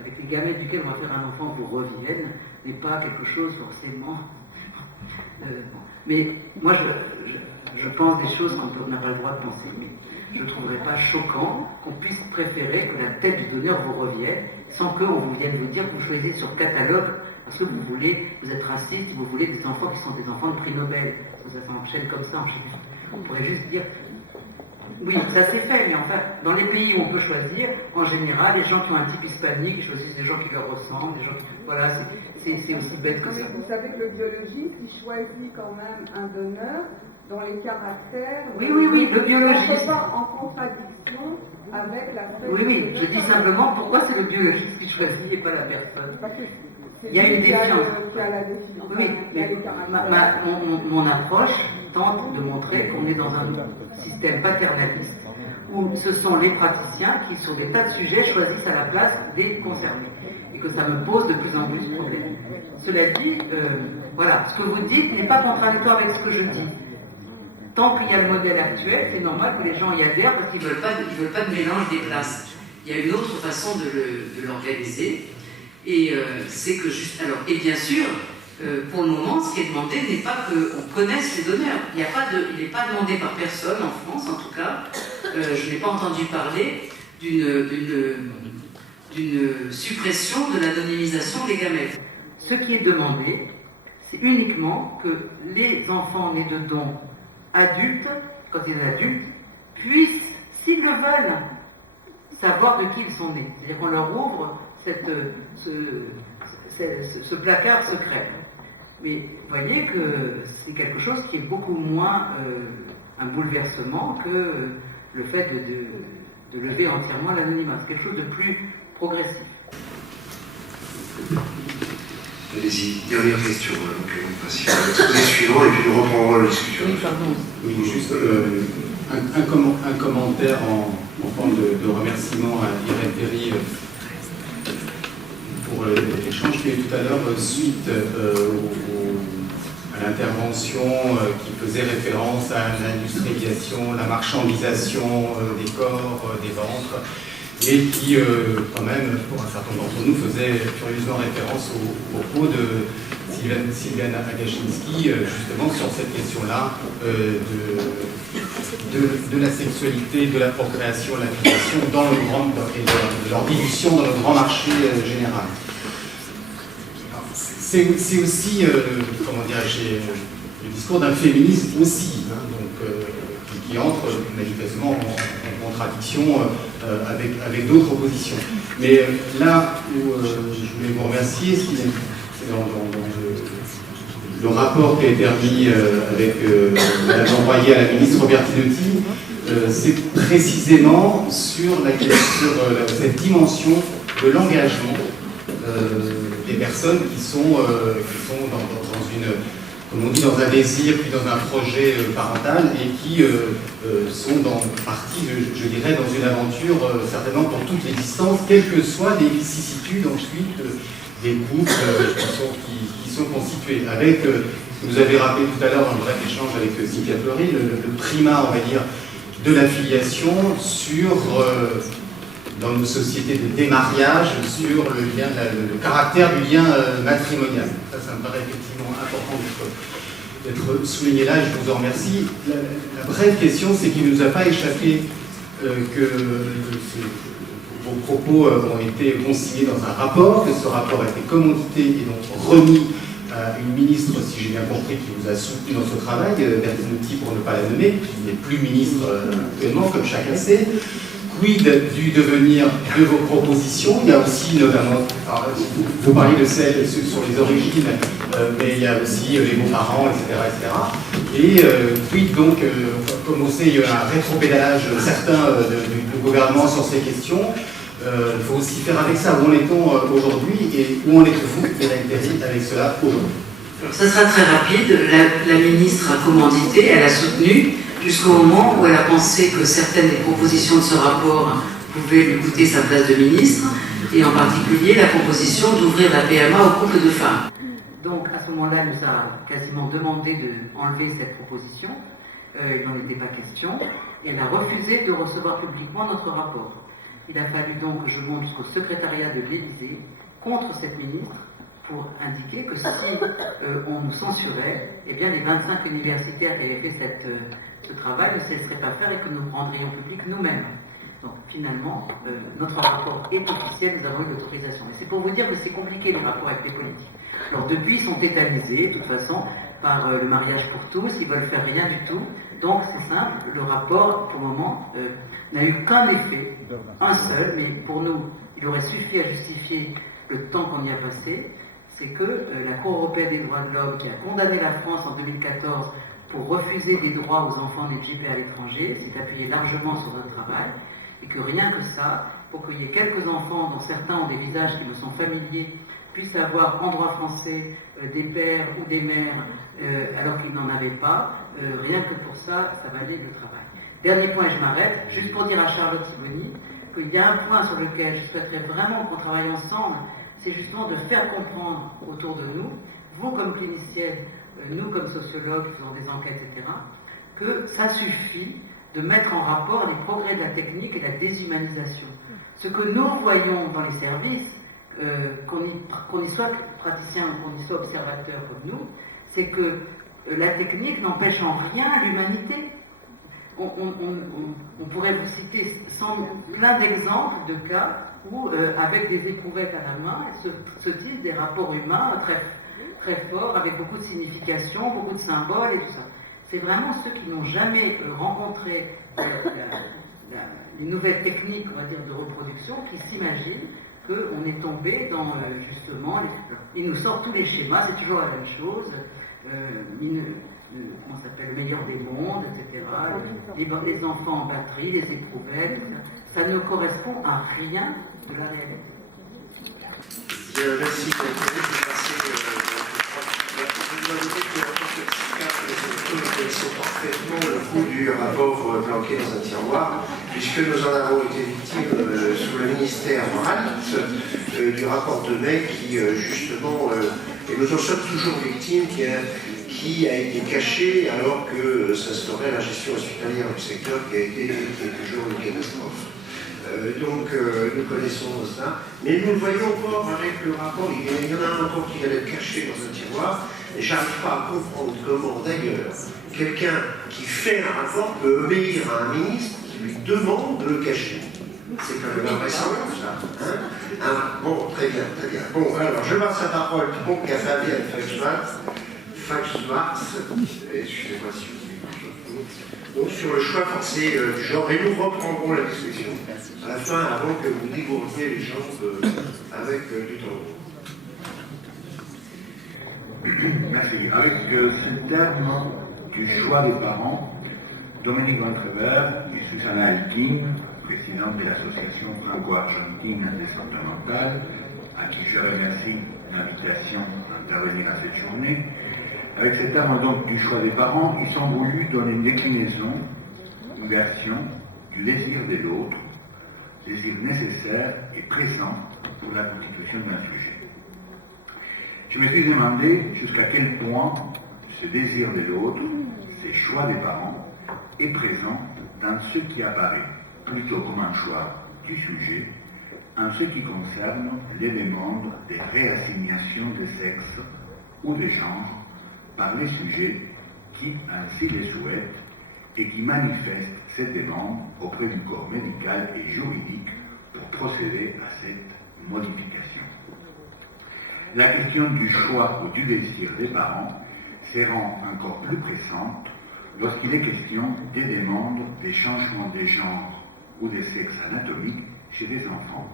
avec les gamètes duquel on va faire un enfant vous revienne, n'est pas quelque chose forcément. Mais moi, je pense des choses qu'on n'a pas le droit de penser. Mais je ne trouverais pas choquant qu'on puisse préférer que la tête du donneur vous revienne, sans qu'on vous vienne vous dire que vous choisissez sur catalogue, parce que vous êtes raciste, vous voulez des enfants qui sont des enfants de prix Nobel. Ça s'enchaîne comme ça. On pourrait juste dire, oui, ça s'est fait, mais enfin, dans les pays où on peut choisir, en général, les gens qui ont un type hispanique, ils choisissent des gens qui leur ressemblent, des gens qui... Voilà, c'est aussi bête que ça. Vous savez que le biologiste, il choisit quand même un donneur dont les caractères... Oui, le biologiste. Ne sont pas en contradiction avec la... Oui, je dis simplement pourquoi c'est le biologiste qui choisit et pas la personne. Il y a une défiance. Oui, mais mon approche tente de montrer qu'on est dans un système paternaliste où ce sont les praticiens qui, sur des tas de sujets, choisissent à la place des concernés. Et que ça me pose de plus en plus de problèmes. Cela dit, voilà, ce que vous dites n'est pas contradictoire avec ce que je dis. Tant qu'il y a le modèle actuel, c'est normal que les gens y adhèrent parce qu'ils ne veulent pas de mélange des places. Il y a une autre façon de l'organiser. Et c'est que et bien sûr, pour le moment, ce qui est demandé n'est pas qu'on connaisse les donneurs. Il n'est pas demandé par personne en France, en tout cas. Je n'ai pas entendu parler d'une suppression de l'anonymisation des gamètes. Ce qui est demandé, c'est uniquement que les enfants nés de dons adultes, quand ils sont adultes, puissent, s'ils le veulent, savoir de qui ils sont nés. C'est-à-dire qu'on leur ouvre ce placard secret. Mais vous voyez que c'est quelque chose qui est beaucoup moins un bouleversement que le fait de lever entièrement l'anonymat. C'est quelque chose de plus progressif. Allez-y, dernière question. Donc, on passe à l'exposé suivant et puis nous reprendrons la discussion. Oui, pardon. Oui, juste un commentaire en forme de remerciement à Irène Théry pour l'échange qu'il y a eu tout à l'heure suite à l'intervention qui faisait référence à l'industrialisation, la marchandisation des corps, des ventres. et qui, quand même, pour un certain nombre d'entre nous, faisait curieusement référence aux propos de Sylviane Agachinsky, justement sur cette question-là de la sexualité, de la procréation, de la filiation et de leur dilution dans le grand marché général. C'est aussi, comment dirais-je, le discours d'un féminisme aussi, hein, donc, qui entre manifestement en contradiction avec d'autres positions. Mais là où je voulais vous remercier, c'est dans le rapport qui a été remis envoyé à la ministre Bertinotti, c'est précisément sur cette dimension de l'engagement des personnes qui sont dans une, comme on dit, dans un désir, puis dans un projet parental, et qui sont dans partie, je dirais, dans une aventure, certainement pour toute l'existence, quelles que soient les vicissitudes ensuite des couples qui sont constitués. Avec, vous avez rappelé tout à l'heure dans le bref échange avec Cynthia Fleury, le primat, on va dire, de la filiation dans nos sociétés de démariage, sur le caractère du lien matrimonial. Ça me paraît effectivement important d'être souligné là, et je vous en remercie. La brève question, c'est qu'il ne nous a pas échappé que vos propos ont été consignés dans un rapport, que ce rapport a été commandité et donc remis à une ministre, si j'ai bien compris, qui vous a soutenu dans ce travail, Bertinotti pour ne pas la nommer, qui n'est plus ministre actuellement, comme chacun sait. Quid du devenir de vos propositions? Il y a aussi notamment, vous parlez de celles sur les origines, mais il y a aussi les beaux-parents, etc. Et quid donc, comme on sait, il y a un rétropédalage certain du gouvernement sur ces questions. Il faut aussi faire avec ça. Où en est-on aujourd'hui et où en êtes-vous, Hélène Terry, avec cela aujourd'hui? Ça sera très rapide. La ministre a commandité, elle a soutenu, jusqu'au moment où elle a pensé que certaines des propositions de ce rapport pouvaient lui coûter sa place de ministre, et en particulier la proposition d'ouvrir la PMA aux couples de femmes. Donc à ce moment-là, elle nous a quasiment demandé d'enlever cette proposition. Il n'en était pas question. Et elle a refusé de recevoir publiquement notre rapport. Il a fallu donc que je monte jusqu'au secrétariat de l'Élysée contre cette ministre pour indiquer que si on nous censurait, eh bien les 25 universitaires qui avaient fait ce travail ne se laisseraient pas faire et que nous rendrions public nous-mêmes. Donc finalement, notre rapport est officiel, nous avons eu l'autorisation. Et c'est pour vous dire que c'est compliqué les rapports avec les politiques. Alors depuis, ils sont tétanisés, de toute façon, par le mariage pour tous, ils ne veulent faire rien du tout. Donc c'est simple, le rapport, pour le moment, n'a eu qu'un effet, un seul, mais pour nous, il aurait suffi à justifier le temps qu'on y a passé, c'est que la Cour européenne des droits de l'homme, qui a condamné la France en 2014 pour refuser des droits aux enfants LGBT à l'étranger, s'est appuyée largement sur notre travail, et que rien que ça, pour qu'il y ait quelques enfants dont certains ont des visages qui me sont familiers, puissent avoir en droit français des pères ou des mères alors qu'ils n'en avaient pas, rien que pour ça, ça valait le travail. Dernier point, et je m'arrête, juste pour dire à Charlotte Sibony qu'il y a un point sur lequel je souhaiterais vraiment qu'on travaille ensemble, c'est justement de faire comprendre autour de nous, vous comme clinicienne, nous comme sociologues qui faisons des enquêtes, etc., que ça suffit de mettre en rapport les progrès de la technique et la déshumanisation. Ce que nous voyons dans les services, qu'on y soit praticien ou qu'on y soit observateur comme nous, c'est que la technique n'empêche en rien l'humanité. On pourrait vous citer plein d'exemples de cas où, avec des éprouvettes à la main, se tissent des rapports humains très, très forts, avec beaucoup de signification, beaucoup de symboles et tout ça. C'est vraiment ceux qui n'ont jamais rencontré les nouvelles techniques, on va dire, de reproduction, qui s'imaginent qu'on est tombé dans, justement, ils nous sortent tous les schémas, c'est toujours la même chose, comment ça s'appelle, le meilleur des mondes, etc., les enfants en batterie, les éprouvettes, ça ne correspond à rien de la réalité. Merci Ils sont parfaitement le coup du rapport planqué dans un tiroir, puisque nous en avons été victimes sous le ministère Malte du rapport de mai qui, justement, et nous en sommes toujours victimes, qui a été caché alors que s'instaurait la gestion hospitalière du secteur qui a été toujours une catastrophe. Nous connaissons ça, mais nous le voyons encore avec le rapport. Il y en a un encore qui vient d'être caché dans un tiroir, et j'arrive pas à comprendre comment d'ailleurs quelqu'un qui fait un rapport peut obéir à un ministre qui lui demande de le cacher. C'est quand même impressionnant, ça. Hein? Bon, très bien, très bien. Bon, alors, je passe la parole donc à Fabienne Faxmarx, excusez-moi si vous donc sur le choix forcé du genre, et nous reprendrons la discussion à la fin, avant que vous dégourdiez les jambes avec du temps. Merci. Avec ce terme du choix des parents, Dominique Ventrever et Susanna Elkin, présidente de l'association franco-argentine de santé mentale, à qui je remercie l'invitation d'intervenir à cette journée. Avec ce terme donc du choix des parents, ils sont voulus donner une déclinaison, une version du désir de l'autre, désir nécessaire et présent pour la constitution d'un sujet. Je me suis demandé jusqu'à quel point ce désir de l'autre, ces choix des parents, est présent dans ce qui apparaît plutôt comme un choix du sujet, en ce qui concerne les demandes de réassignation de sexe ou de genre par les sujets qui ainsi les souhaitent et qui manifestent cette demande auprès du corps médical et juridique pour procéder à cette modification. La question du choix ou du désir des parents se rend encore plus pressante lorsqu'il est question des demandes des changements de genre ou des sexes anatomiques chez les enfants.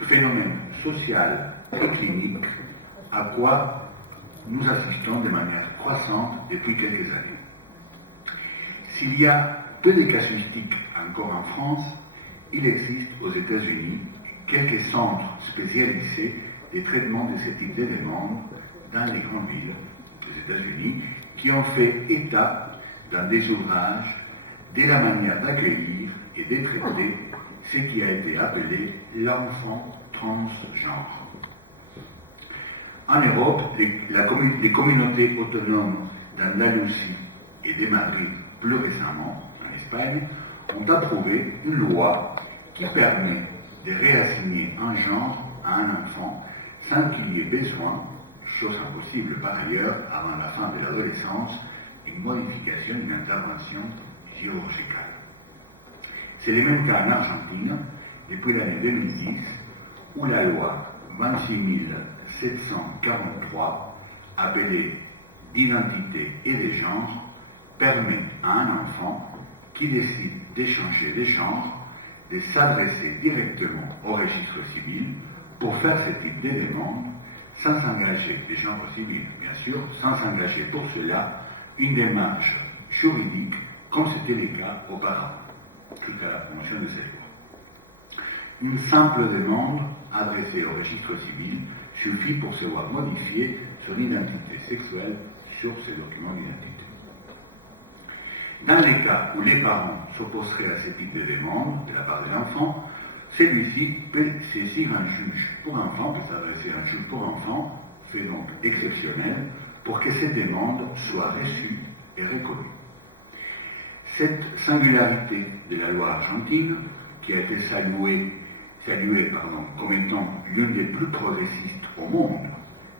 Phénomène social et clinique à quoi nous assistons de manière croissante depuis quelques années. S'il y a peu de casuistiques encore en France, il existe aux États-Unis quelques centres spécialisés des traitements de ce type de demandes dans les grandes villes des États-Unis qui ont fait état dans des ouvrages de la manière d'accueillir et de traiter ce qui a été appelé l'enfant transgenre. En Europe, les communautés autonomes d'Andalousie et de Madrid, plus récemment en Espagne, ont approuvé une loi qui permet de réassigner un genre à un enfant sans qu'il y ait besoin, chose impossible par ailleurs avant la fin de l'adolescence, une modification, une intervention chirurgicale. C'est le même cas en Argentine depuis l'année 2010 où la loi 26 743, appelée d'identité et de genre, permet à un enfant qui décide d'échanger de genre de s'adresser directement au registre civil pour faire ce type de demande sans s'engager, les gens civils bien sûr, sans s'engager pour cela une démarche juridique comme c'était le cas auparavant, jusqu'à la promotion de cette loi. Une simple demande adressée au registre civil suffit pour se voir modifier son identité sexuelle sur ses documents d'identité. Dans les cas où les parents s'opposeraient à ce type de demande de la part de l'enfant, celui-ci peut saisir un juge pour enfants, peut s'adresser à un juge pour enfants, fait donc exceptionnel, pour que cette demande soit reçue et reconnue. Cette singularité de la loi argentine, qui a été saluée comme étant l'une des plus progressistes au monde,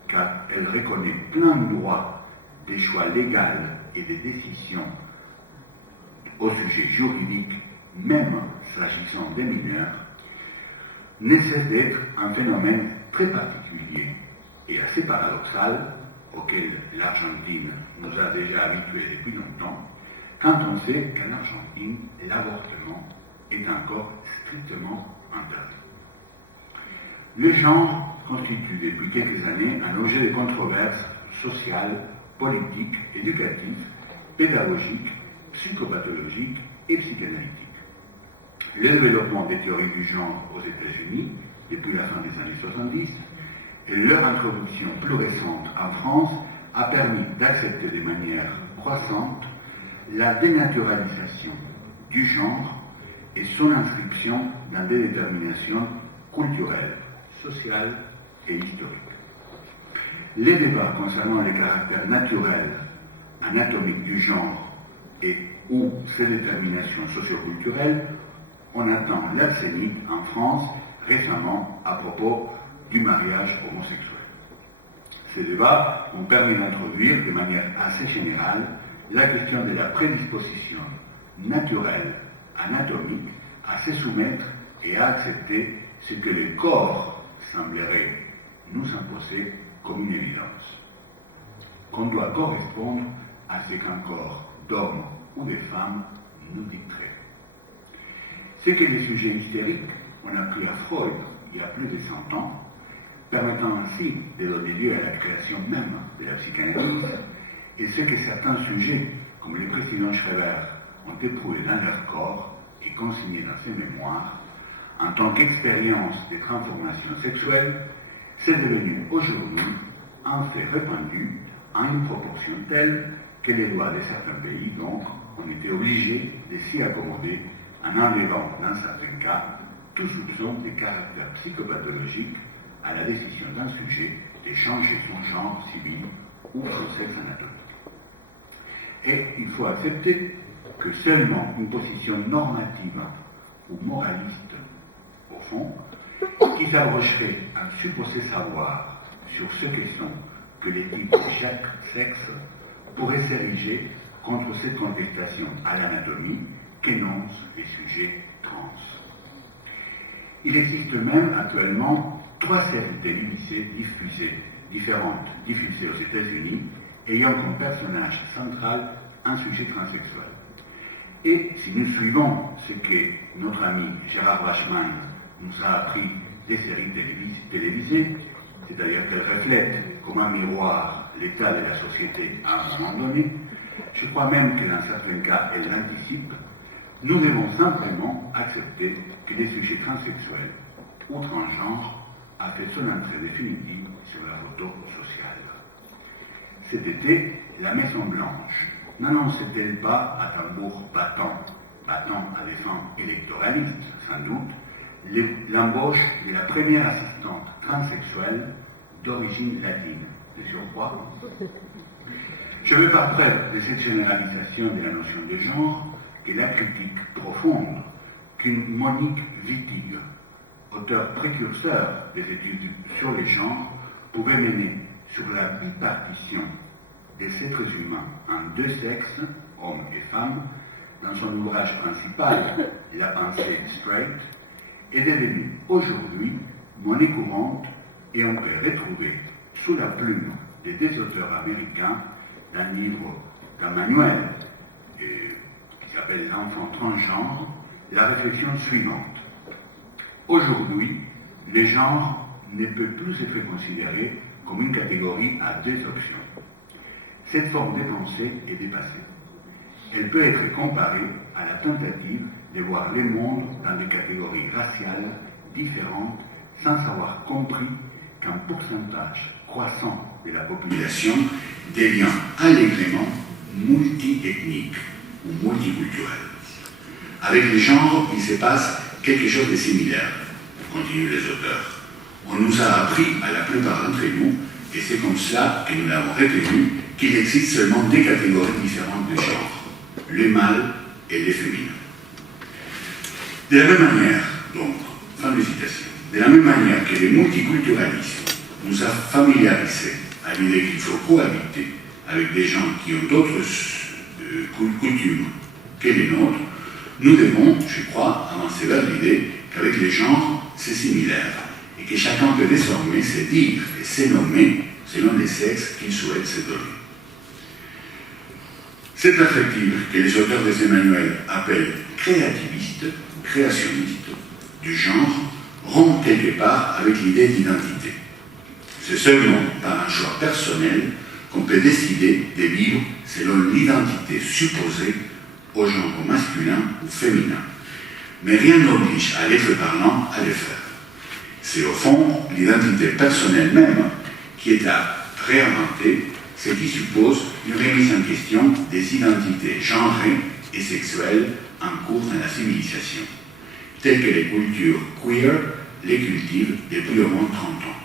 car elle reconnaît plein droit des choix légaux et des décisions au sujet juridique, même s'agissant des mineurs, ne cesse d'être un phénomène très particulier et assez paradoxal, auquel l'Argentine nous a déjà habitués depuis longtemps, quand on sait qu'en Argentine, l'avortement est encore strictement interdit. Le genre constitue depuis quelques années un objet de controverse sociale, politique, éducative, pédagogique, psychopathologique et psychanalytique. Le développement des théories du genre aux États-Unis, depuis la fin des années 70, et leur introduction plus récente en France a permis d'accepter de manière croissante la dénaturalisation du genre et son inscription dans des déterminations culturelles, sociales et historiques. Les débats concernant les caractères naturels, anatomiques du genre et ou ses déterminations socioculturelles On attend l'arsénique en France récemment à propos du mariage homosexuel. Ces débats ont permis d'introduire de manière assez générale la question de la prédisposition naturelle, anatomique, à se soumettre et à accepter ce que le corps semblerait nous imposer comme une évidence. Qu'on doit correspondre à ce qu'un corps d'homme ou de femme nous dicterait. Ce que les sujets hystériques ont appris à Freud il y a plus de 100 ans, permettant ainsi de donner lieu à la création même de la psychanalyse, et ce que certains sujets, comme le président Schreber, ont éprouvé dans leur corps et consigné dans ses mémoires, en tant qu'expérience de transformation sexuelle, c'est devenu aujourd'hui un fait répandu à une proportion telle que les lois de certains pays, donc, ont été obligés de s'y accommoder en enlevant, dans certains cas, tout soupçon de caractère psychopathologique à la décision d'un sujet de changer son genre civil ou son sexe anatomique. Et il faut accepter que seulement une position normative ou moraliste, au fond, qui s'approcherait à supposer savoir sur ce que sont que les types de chaque sexe, pourrait s'ériger contre cette contestation à l'anatomie qu'énoncent les sujets trans. Il existe même actuellement 3 séries télévisées différentes diffusées aux États-Unis, ayant comme personnage central un sujet transsexuel. Et si nous suivons ce que notre ami Gérard Bachmann nous a appris des séries télévisées, c'est-à-dire qu'elles reflètent comme un miroir l'état de la société à un moment donné, je crois même que dans certains cas elles l'anticipent, nous devons simplement accepter que les sujets transsexuels ou transgenres a fait son entrée définitive sur la photo sociale. Cet été, la Maison Blanche n'annonçait-elle pas à tambour battant à des fins électoralistes, sans doute, l'embauche de la première assistante transsexuelle d'origine latine, de surcroît? Je veux par preuve de cette généralisation de la notion de genre que la critique profonde qu'une Monique Wittig, auteur précurseur des études sur les genres, pouvait mener sur la bipartition des êtres humains en 2 sexes, hommes et femmes, dans son ouvrage principal, La pensée straight, est devenue aujourd'hui monnaie courante et on peut retrouver sous la plume des 2 auteurs américains d'un manuel qui s'appelle L'enfant transgenre, la réflexion suivante. Aujourd'hui, le genre ne peut plus être considéré comme une catégorie à 2 options. Cette forme de pensée est dépassée. Elle peut être comparée à la tentative de voir le monde dans des catégories raciales différentes sans avoir compris qu'un pourcentage croissant de la population devient allègrement multi-ethnique ou multiculturel. Avec les genres, il se passe quelque chose de similaire, continuent les auteurs. On nous a appris à la plupart d'entre nous, et c'est comme cela que nous l'avons retenu, qu'il existe seulement 2 catégories différentes de genre, le mâle et le féminin. De la même manière, donc, fin de citation, de la même manière que le multiculturalisme nous a familiarisés à l'idée qu'il faut cohabiter avec des gens qui ont d'autres coutumes que les nôtres, nous devons, je crois, avancer vers l'idée qu'avec les genres, c'est similaire, et que chacun peut désormais se dire et se nommer selon les sexes qu'il souhaite se donner. Cette perspective que les auteurs de ces manuels appellent créativiste ou créationniste du genre rompt quelque part avec l'idée d'identité. C'est seulement par un choix personnel qu'on peut décider de vivre selon l'identité supposée au genre masculin ou féminin. Mais rien n'oblige à l'être parlant à le faire. C'est au fond l'identité personnelle même qui est à réinventer, ce qui suppose une remise en question des identités genrées et sexuelles en cours dans la civilisation, telles que les cultures queer les cultivent depuis au moins 30 ans.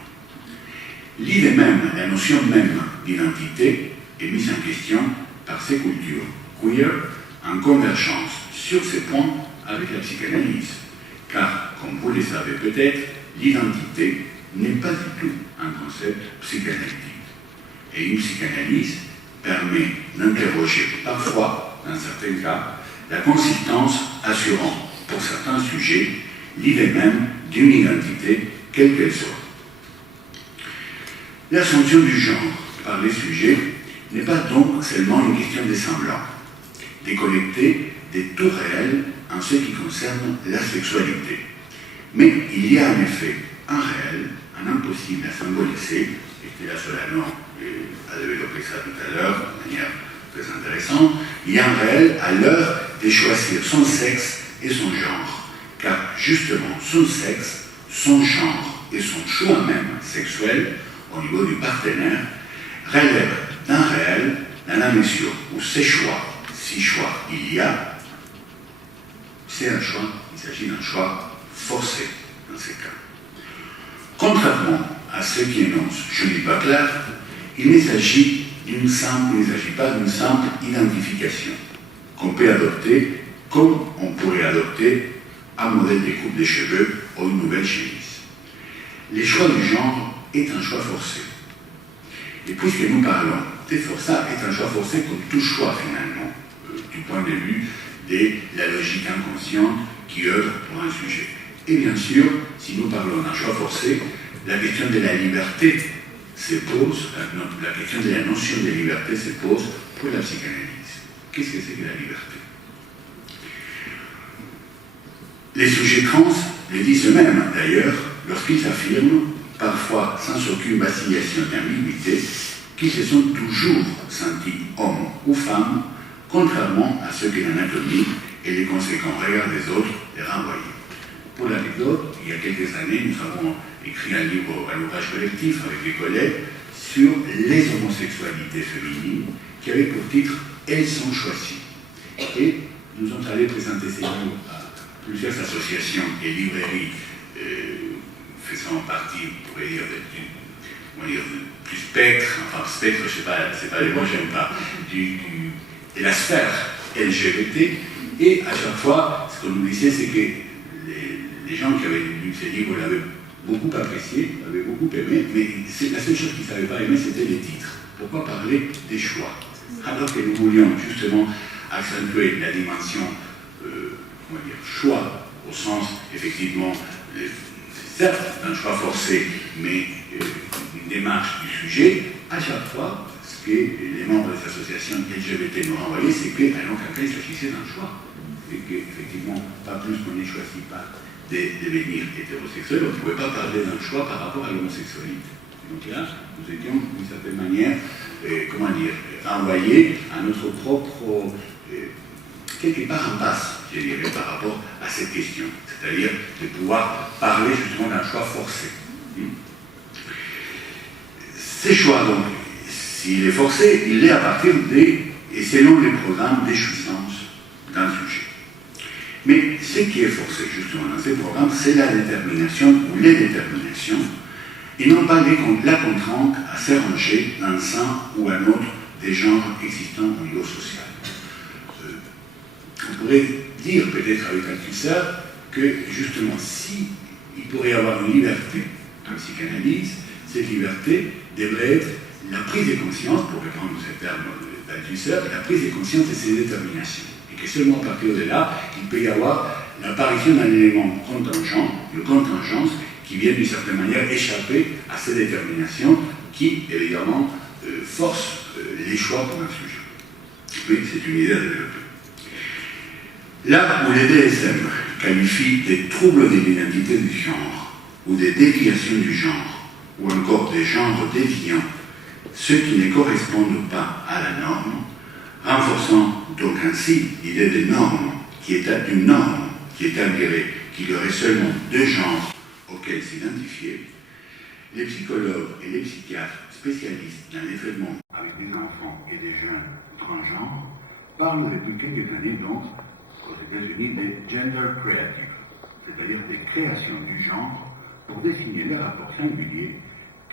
L'idée même, la notion même d'identité est mise en question par ces cultures queer en convergence sur ces points avec la psychanalyse. Car, comme vous le savez peut-être, l'identité n'est pas du tout un concept psychanalytique. Et une psychanalyse permet d'interroger parfois, dans certains cas, la consistance assurant, pour certains sujets, l'idée même d'une identité, quelle qu'elle soit. L'assumption du genre par les sujets n'est pas donc seulement une question de semblant, déconnectée des tout réels en ce qui concerne la sexualité. Mais il y a en effet un réel, un impossible à symboliser, et Stella Solano a développé ça tout à l'heure de manière très intéressante, il y a un réel à l'heure de choisir son sexe et son genre, car justement son sexe, son genre et son choix même sexuel au niveau du partenaire relèvent d'un réel dans la mesure où ces choix, si choix il y a, c'est un choix, il s'agit d'un choix forcé dans ces cas. Contrairement à ce qui énonce Judith Butler, il ne s'agit pas d'une simple identification qu'on peut adopter comme on pourrait adopter un modèle de coupe de cheveux ou une nouvelle chemise. Le choix du genre est un choix forcé. Et puisque nous parlons de ça est un choix forcé comme tout choix finalement, du point de vue de la logique inconsciente qui œuvre pour un sujet. Et bien sûr, si nous parlons d'un choix forcé, la question de la liberté se pose, la question de la notion de liberté se pose pour la psychanalyse. Qu'est-ce que c'est que la liberté? Les sujets trans le disent eux-mêmes d'ailleurs, lorsqu'ils affirment, parfois sans aucune vacillation d'ambiguïté, qu'ils se sont toujours sentis hommes ou femmes, contrairement à ce que l'anatomie et les conséquents regards des autres les renvoyaient. Pour l'anecdote, il y a quelques années, nous avons écrit un livre à l'ouvrage collectif avec des collègues sur les homosexualités féminines qui avait pour titre « Elles sont choisies ». Et nous sommes allés présenter ces livres à plusieurs associations et librairies faisant partie, on pourrait dire, du spectre, enfin spectre, je sais pas, c'est pas les mots, j'aime pas, de la sphère LGBT, et à chaque fois, ce qu'on nous disait, c'est que les gens qui avaient lu ces livres l'avaient beaucoup apprécié, l'avaient beaucoup aimé, mais la seule chose qu'ils ne savaient pas aimer, c'était les titres. Pourquoi parler des choix? Alors que nous voulions justement accentuer la dimension, choix, au sens, effectivement, certes d'un choix forcé, mais une démarche du sujet, à chaque fois, ce que les membres des associations LGBT nous renvoyaient, c'est qu'à aucun cas il s'agissait d'un choix. Et qu'effectivement, pas plus qu'on ne choisit pas de devenir hétérosexuel, on ne pouvait pas parler d'un choix par rapport à l'homosexualité. Donc là, nous étions d'une certaine manière, envoyés à notre propre, quelque part en passe, je dirais, par rapport à cette question. C'est-à-dire de pouvoir parler justement d'un choix forcé. Ces choix, donc, s'il est forcé, il est à partir et selon les programmes de jouissance d'un sujet. Mais ce qui est forcé, justement, dans ces programmes, c'est la détermination ou les déterminations, et non pas la contrainte à se ranger dans un ou un autre des genres existants au niveau social. On pourrait dire, peut-être avec Althusser, que justement, si il pourrait y avoir une liberté en psychanalyse, cette liberté devrait être la prise de conscience, pour reprendre ce terme d'Althusser, la prise de conscience de ses déterminations. Et que seulement à partir de là, il peut y avoir l'apparition d'un élément contingent, une contingence, qui vient d'une certaine manière échapper à ces déterminations qui, évidemment, forcent les choix pour un sujet. Oui, c'est une idée à développer. Là où les DSM qualifient des troubles de l'identité du genre, ou des déviations du genre, ou encore des genres déviants, ceux qui ne correspondent pas à la norme, renforçant donc ainsi l'idée de norme, d'une norme qui établirait qu'il y aurait seulement deux genres auxquels s'identifier, les psychologues et les psychiatres spécialistes dans les traitements avec des enfants et des jeunes transgenres parlent depuis quelques années donc aux États-Unis des gender creative, c'est-à-dire des créations du genre pour désigner les rapports singuliers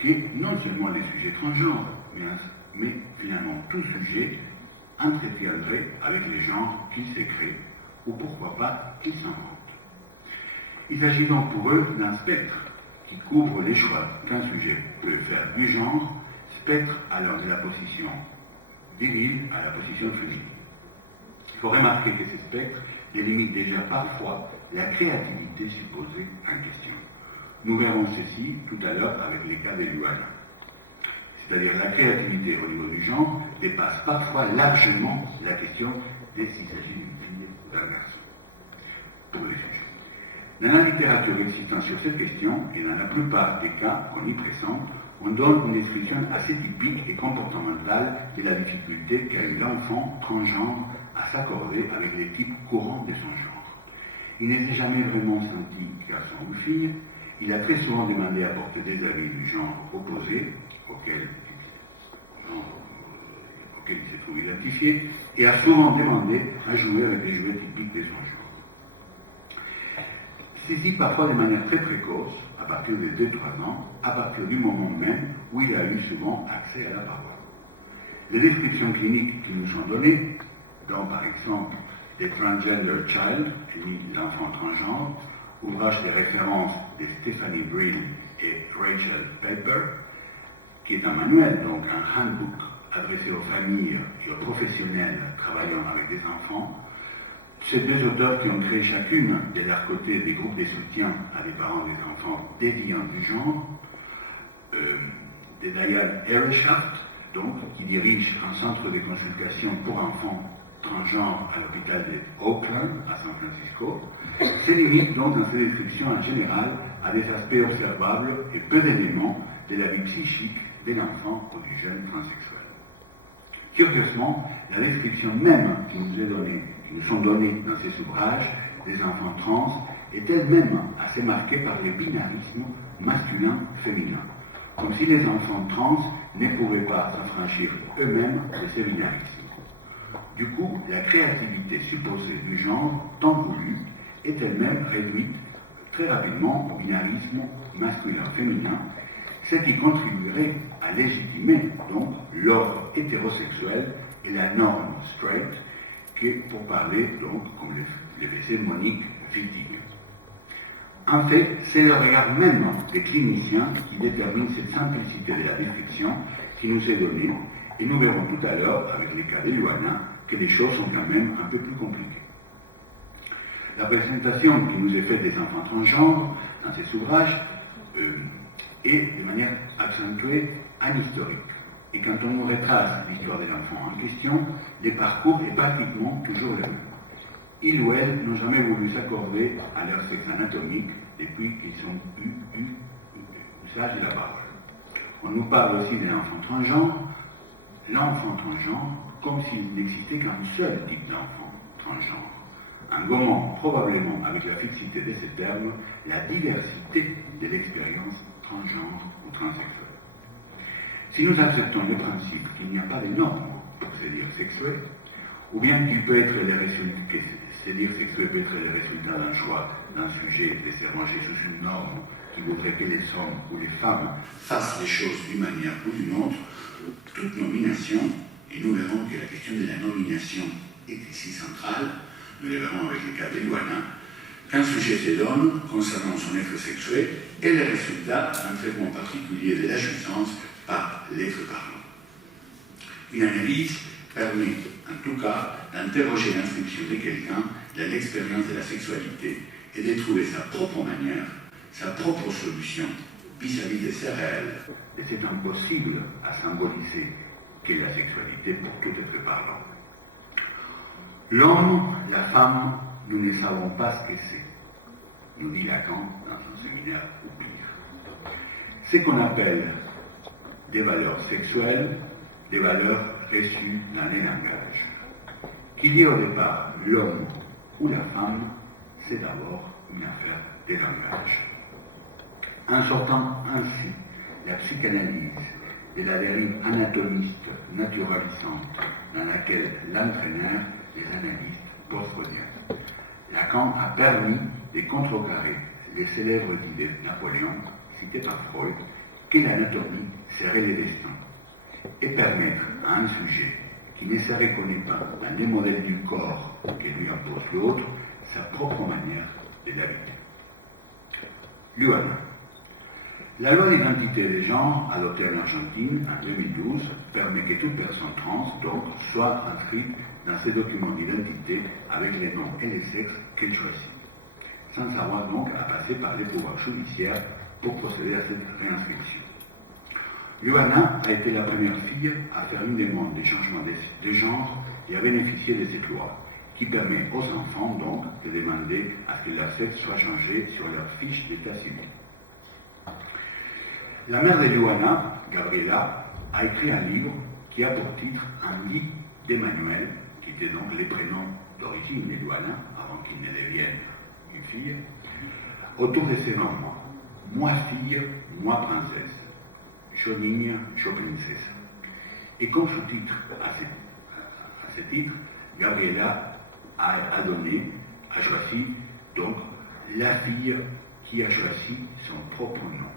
qui, non seulement les sujets transgenres, mais finalement tout sujet entretiendrait avec les genres qu'il s'est créé ou pourquoi pas qu'ils s'inventent. Il s'agit donc pour eux d'un spectre qui couvre les choix qu'un sujet peut faire du genre, spectre allant de la position virile à la position féminine. Il faut remarquer que ces spectres délimitent déjà parfois la créativité supposée en question. Nous verrons ceci tout à l'heure avec les cas des Luana. C'est-à-dire la créativité au niveau du genre dépasse parfois largement la question de s'il s'agit d'une fille ou d'un garçon. Pour les sujets. Dans la littérature existant sur cette question, et dans la plupart des cas qu'on y présente, on donne une description assez typique et comportementale de la difficulté qu'a eu l'enfant transgenre à s'accorder avec les types courants de son genre. Il n'était jamais vraiment senti garçon ou fille, il a très souvent demandé à porter des habits du genre opposé, auquel il s'est trouvé identifié, et a souvent demandé à jouer avec les jouets typiques de son genre. Saisi parfois de manière très précoce, à partir de 2-3 ans, à partir du moment même où il a eu souvent accès à la parole. Les descriptions cliniques qui nous sont données, dont par exemple The Transgender Child, l'enfant transgenre, ouvrage de référence de Stephanie Brill et Rachel Pepper, qui est un manuel, donc un handbook adressé aux familles et aux professionnels travaillant avec des enfants. Ces deux auteurs qui ont créé chacune de leur côté des groupes de soutien à des parents des enfants déviants du genre, de Diane Ereshaft, donc, qui dirige un centre de consultation pour enfants transgenres à l'hôpital de Oakland, à San Francisco, se limite donc dans ses descriptions en général à des aspects observables et peu d'éléments de la vie psychique de l'enfant ou du jeune transsexuel. Curieusement, la description même qui nous sont données dans ces ouvrages des enfants trans est elle-même assez marquée par les binarismes masculin-féminin, comme si les enfants trans ne pouvaient pas s'affranchir eux-mêmes de ces binarismes. Du coup, la créativité supposée du genre, tant voulu, est elle-même réduite très rapidement au binarisme masculin-féminin, ce qui contribuerait à légitimer donc l'ordre hétérosexuel et la norme straight, qui est, pour parler donc, comme le faisait Monique Wittig. En fait, c'est le regard même des cliniciens qui détermine cette simplicité de la description qui nous est donnée, et nous verrons tout à l'heure, avec les cas de Luana, que les choses sont quand même un peu plus compliquées. La présentation qui nous est faite des enfants transgenres dans ces ouvrages est de manière accentuée anhistorique. Et quand on nous retrace l'histoire de l'enfant en question, les parcours est pratiquement toujours le même. Ils ou elles n'ont jamais voulu s'accorder à leur sexe anatomique depuis qu'ils ont eu usage de la parole. On nous parle aussi de l'enfant transgenre, comme s'il n'existait qu'un seul type d'enfant transgenre, en gommant probablement avec la fixité de ces termes la diversité de l'expérience transgenre ou transsexuelle. Si nous acceptons le principe qu'il n'y a pas de normes pour se dire sexuel, ou bien qu'il peut être le résultat, que se dire sexuel peut être le résultat d'un choix d'un sujet laissé ranger sous une norme qui voudrait que les hommes ou les femmes fassent les choses d'une manière ou d'une autre, toute nomination, et nous verrons que la question de la nomination est ici centrale, nous le verrons avec le cas de Luana, qu'un sujet se donne concernant son être sexuel est le résultat d'un traitement particulier de la jouissance par l'être parlant. Une analyse permet, en tout cas, d'interroger l'inscription de quelqu'un dans l'expérience de la sexualité et de trouver sa propre manière, sa propre solution vis-à-vis de ses réels. Et c'est impossible à symboliser qu'est la sexualité pour tout être parlant. L'homme, la femme, nous ne savons pas ce que c'est, nous dit Lacan dans son séminaire Oublir. Ce qu'on appelle des valeurs sexuelles, des valeurs reçues dans les langages. Qu'il y ait au départ l'homme ou la femme, c'est d'abord une affaire des langages. En sortant ainsi la psychanalyse de la dérive anatomiste naturalisante dans laquelle l'entraînèrent les analystes post-freudiens, Lacan a permis de contrecarrer les célèbres idées de Napoléon, citées par Freud, que l'anatomie serait le destin, et permettre à un sujet qui ne se reconnaît pas dans les modèles du corps que lui impose l'autre, sa propre manière de la vivre. Luana. La loi d'identité des genres, adoptée en Argentine en 2012, permet que toute personne trans, donc, soit inscrite dans ses documents d'identité avec les noms et les sexes qu'elle choisit, sans avoir donc à passer par les pouvoirs judiciaires pour procéder à cette réinscription. Luana a été la première fille à faire une demande de changement de genre et à bénéficier de cette loi, qui permet aux enfants donc de demander à ce que leur sexe soit changé sur leur fiche d'état civil. La mère de Luana, Gabriela, a écrit un livre qui a pour titre Un lit d'Emmanuel, qui était donc les prénoms d'origine de Luana, avant qu'il ne devienne une fille, autour de ses mamans. Moi fille, moi princesse. Yo niña, yo princesa. Et comme sous-titre à ce titre, Gabriela a choisi donc la fille qui a choisi son propre nom.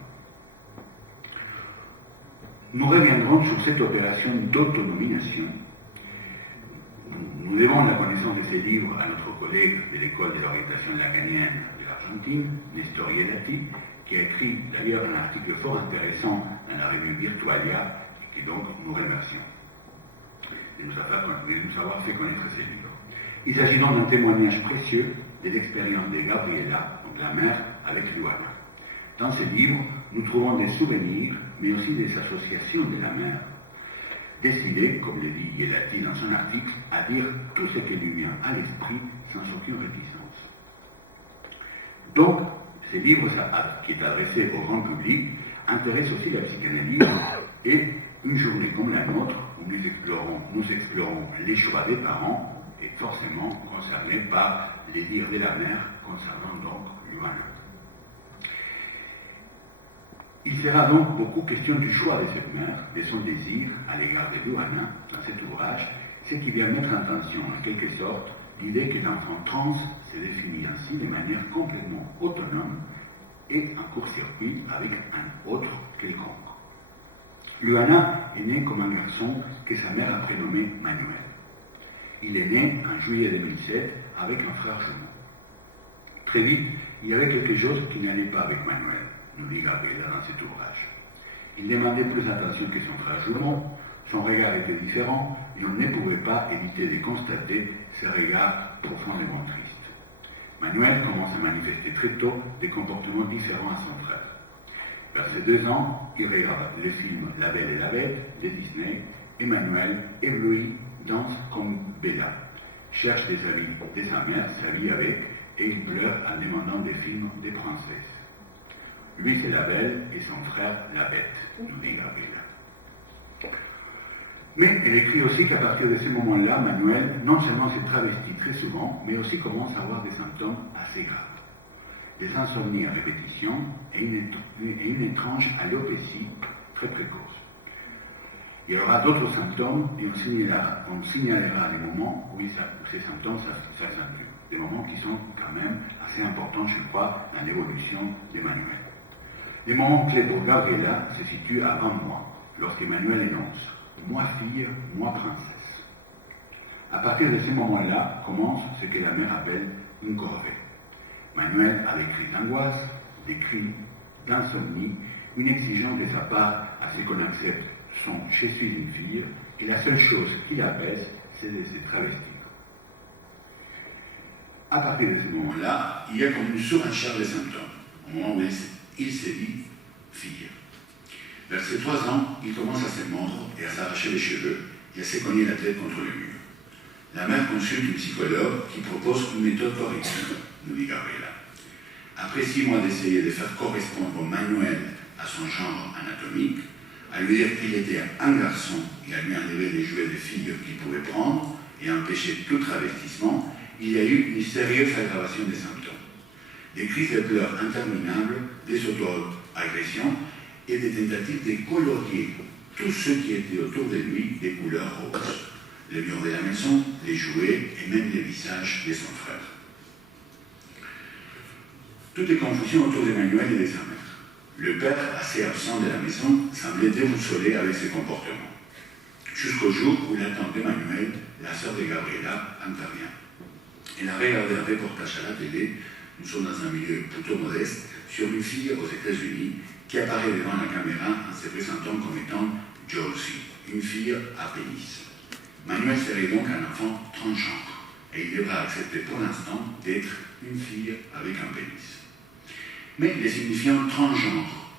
Nous reviendrons sur cette opération d'autonomination. Nous devons la connaissance de ces livres à notre collègue de l'école de l'orientation lacanienne de l'Argentine, Nestor Ielati, qui a écrit d'ailleurs un article fort intéressant dans la revue Virtualia, et qui donc nous remercions de nous avoir fait connaître ces livres. Il s'agit donc d'un témoignage précieux de l'expérience de Gabriela, donc la mère, avec Luana. Dans ces livres, nous trouvons des souvenirs, mais aussi des associations de la mère, décidée, comme le dit Ielati dans son article, à dire tout ce qui lui vient à l'esprit sans aucune réticence. Donc, ces livres, qui est adressé au grand public, intéressent aussi la psychanalyse et une journée comme la nôtre, où nous explorons les choix des parents et forcément concernés par les dires de la mère concernant donc Luana. Il sera donc beaucoup question du choix de cette mère, de son désir à l'égard de Luana dans cet ouvrage, ce qui vient mettre en tension, en quelque sorte, l'idée que l'enfant trans se définit ainsi de manière complètement autonome et en court-circuit avec un autre quelconque. Luana est né comme un garçon que sa mère a prénommé Manuel. Il est né en juillet 2007 avec un frère jumeau. Très vite, il y avait quelque chose qui n'allait pas avec Manuel, nous dit Gabriela dans cet ouvrage. Il demandait plus d'attention que son frère jumeau, son regard était différent et on ne pouvait pas éviter de constater ce regard profondément triste. Manuel commence à manifester très tôt des comportements différents à son frère. Vers ses 2 ans, il regarde le film La Belle et la Bête de Disney et Manuel, ébloui, danse comme Bella, cherche des habits de sa mère, s'habille avec et il pleure en demandant des films des princesses. Lui, c'est la Belle et son frère, la Bête, nous dit Gabriela. Mais elle écrit aussi qu'à partir de ce moment-là, Manuel non seulement se travestit très souvent, mais aussi commence à avoir des symptômes assez graves. Des insomnies à répétition et une étrange alopécie très précoce. Il y aura d'autres symptômes et on signalera des moments où ces symptômes s'accentuent. Des moments qui sont quand même assez importants, je crois, dans l'évolution d'Emmanuel. Les moments clés pour Gabriela se situent à 20 mois, lorsqu'Emmanuel énonce « Moi fille, moi princesse ». À partir de ces moments-là commence ce que la mère appelle une corvée. Manuel a des crises d'angoisse, des cris d'insomnie, une exigence de sa part à ce qu'on accepte son « je suis une fille » et la seule chose qui l'apaise, c'est de se travestir. À partir de ce moment-là, il y a comme une surenchère des symptômes, au moment où il s'est dit « fille ». Vers ses 3 ans, il commence à se mordre et à s'arracher les cheveux et à se cogner la tête contre le mur. La mère consulte une psychologue qui propose une méthode corrective, nous dit Gabriela. Après 6 mois d'essayer de faire correspondre Manuel à son genre anatomique, à lui dire qu'il était un garçon et à lui enlever les jouets de filles qu'il pouvait prendre et à empêcher tout travestissement, il y a eu une sérieuse aggravation des symptômes. Des crises de pleurs interminables, des auto-agressions et des tentatives de colorier tout ce qui était autour de lui des couleurs roses. Les murs de la maison, les jouets et même les visages de son frère. Tout est confusion autour d'Emmanuel et de sa mère. Le père, assez absent de la maison, semblait déboussolé avec ses comportements. Jusqu'au jour où la tante d'Emmanuel, la sœur de Gabriela, intervient. Elle a regardé un reportage à la télé, nous sommes dans un milieu plutôt modeste, sur une fille aux États-Unis qui apparaît devant la caméra en se présentant comme étant Josie, une fille à pénis. Manuel serait donc un enfant transgenre, et il devra accepter pour l'instant d'être une fille avec un pénis. Mais les signifiants transgenre,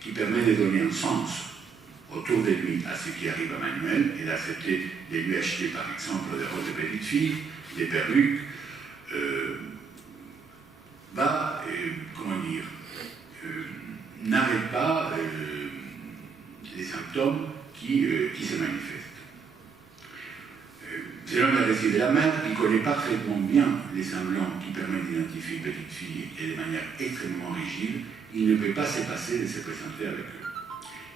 qui permet de donner un sens autour de lui à ce qui arrive à Manuel et d'accepter de lui acheter par exemple des robes de petite fille, des perruques, n'arrête pas les symptômes qui se manifestent. Selon le récit de la mère, il connaît parfaitement bien les semblants qui permettent d'identifier une petite fille et de manière extrêmement rigide, il ne peut pas se passer de se présenter avec eux.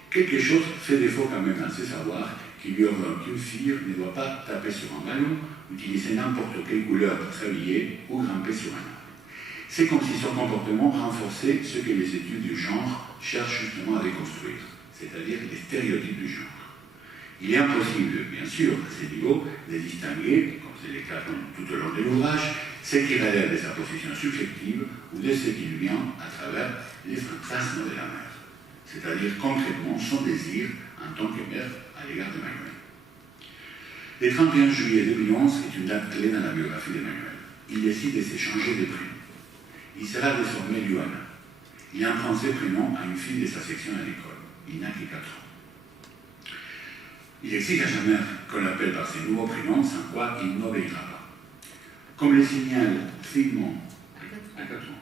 Quelque chose fait défaut quand même dans ce savoir qui lui ordonne qu'une fille ne doit pas taper sur un ballon, utiliser n'importe quelle couleur pour s'habiller ou grimper sur un arbre. C'est comme si son comportement renforçait ce que les études du genre cherchent justement à déconstruire, c'est-à-dire les stéréotypes du genre. Il est impossible, bien sûr, à ce niveau, de distinguer, comme c'est le cas tout au long de l'ouvrage, ce qui relève de sa position subjective ou de ce qui lui vient à travers les fantasmes de la mère, c'est-à-dire concrètement son désir en tant que mère à l'égard de Manuel. Le 31 juillet 2011 est une date clé dans la biographie d'Emmanuel. Il décide de s'échanger de prénom. Il sera désormais Luana. Il emprunte ce prénom à une fille de sa section à l'école. Il n'a que 4 ans. Il exige à sa mère qu'on l'appelle par ses nouveaux prénoms, sans quoi il n'obéira pas. Comme le signale finement, à 4 ans,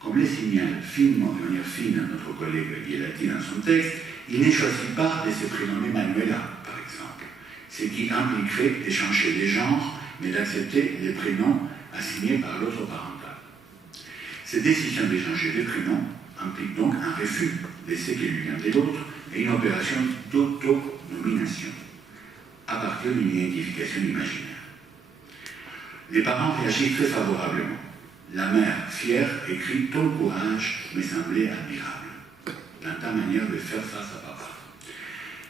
comme le signale finement, de manière fine, notre collègue Guilati dans son texte, il ne choisit pas de se prénommer Manuela, par exemple, ce qui impliquerait de changer les genres, mais d'accepter les prénoms assignés par l'autre parental. Cette décision de changer les prénoms implique donc un refus de ce qui lui vient de l'autre et une opération d'autonomination à partir d'une identification imaginaire. Les parents réagissent très favorablement. La mère, fière, écrit « Ton courage me semblait admirable dans ta manière de faire face à papa ».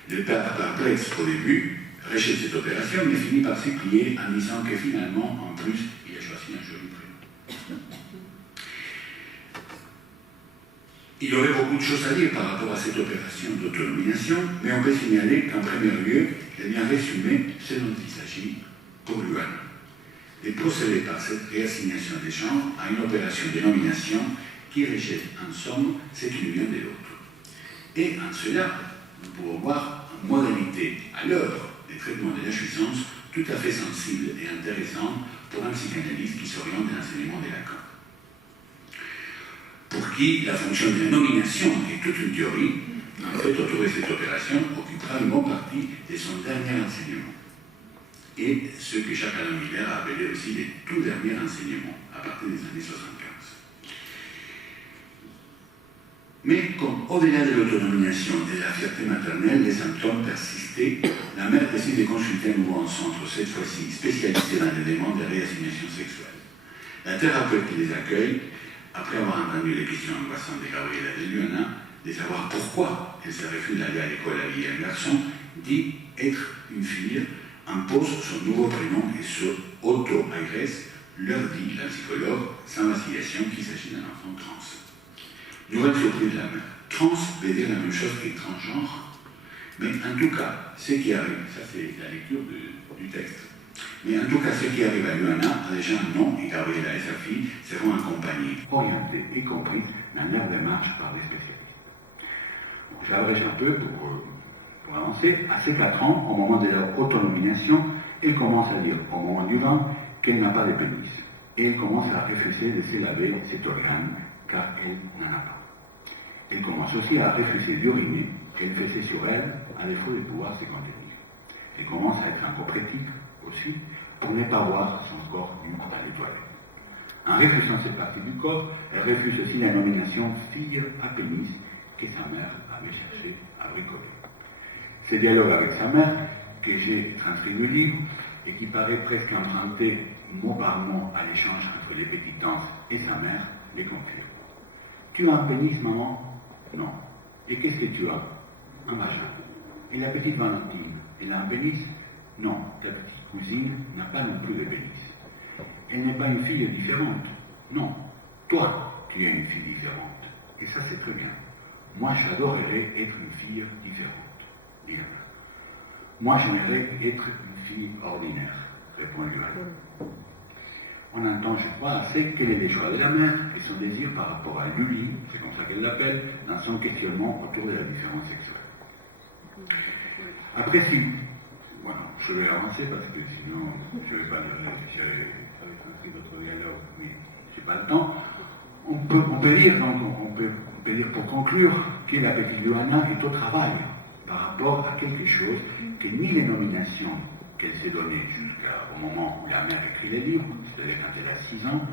Le père, perplexe au début, rejette cette opération, mais finit par s'y plier en disant que finalement, en plus, il a choisi un joli prénom. Il y aurait beaucoup de choses à dire par rapport à cette opération d'autonomination, mais on peut signaler qu'en premier lieu, elle vient résumer ce dont il s'agit pour Luana, de procéder par cette réassignation des genres à une opération de nomination qui rejette en somme ce qui lui vient de l'autre. Et en cela, nous pouvons voir une modalité à l'œuvre des traitements de la jouissance tout à fait sensible et intéressante pour un psychanalyste qui s'oriente à l'enseignement de Lacan. Pour qui la fonction de la nomination est toute une théorie, en fait, autour de cette opération occupera une bonne partie de son dernier enseignement. Et ce que Jacques-Alain Miller a appelé aussi les tout derniers enseignements, à partir des années 75. Mais comme au-delà de l'autonomination et de la fierté maternelle, les symptômes persistaient, la mère décide de consulter un nouveau centre, cette fois-ci spécialisé dans les demandes de réassignation sexuelle. La thérapeute qui les accueille, après avoir entendu les questions angoissantes de Gabriela de Luana, de savoir pourquoi elle se refuse d'aller à l'école habillée un garçon, dit être une fille, impose son nouveau prénom et se auto-agresse, leur dit la psychologue, sans vacillation, qu'il s'agit d'un enfant trans. Nouvelle surprise de la mère. Trans veut dire la même chose que transgenre, mais en tout cas, ce qui arrive, ça c'est la lecture du texte, mais en tout cas, ce qui arrive à Luana a déjà un nom et Gabriela et sa fille seront accompagnés, orientés et compris dans leur démarche par les spécialistes. Bon, j'abrège un peu pour avancer. À ses 4 ans, au moment de leur autonomination, elle commence à dire au moment du vin qu'elle n'a pas de pénis. Et elle commence à refuser de se laver cet organe car elle n'en a pas. Elle commence aussi à refuser d'uriner qu'elle faisait sur elle à défaut de pouvoir se contenir. Elle commence à être un peu critique aussi pour ne pas voir son corps nu dans les toilettes. En refusant cette partie du corps, elle refuse aussi la nomination fille à pénis que sa mère avait cherché à bricoler. Ce dialogue avec sa mère, que j'ai transcrit du livre et qui paraît presque emprunté mot par mot à l'échange entre les petites danses et sa mère, les confirme. Tu as un pénis, maman? Non. Et qu'est-ce que tu as? Un vagin. Et la petite Valentine, elle a un pénis? Non. Ta petite cousine n'a pas non plus de pénis. elle n'est pas une fille différente. Non, toi, tu es une fille différente. Et ça, c'est très bien. Moi, j'adorerais être une fille différente. Bien. Moi, j'aimerais être une fille ordinaire, répond Luana. On entend, je crois, assez quel est le choix de la mère et son désir par rapport à Julie, c'est comme ça qu'elle l'appelle, dans son questionnement autour de la différence sexuelle. Après, si, voilà, je vais avancer parce que sinon, je ne vais pas j'avais compris votre dialogue, mais je n'ai pas le temps. On peut dire, donc, on peut dire pour conclure que la petite Luana est au travail par rapport à quelque chose que ni les nominations qu'elle s'est données jusqu'au moment où la mère écrit les livres, c'est-à-dire quand elle a 6 ans,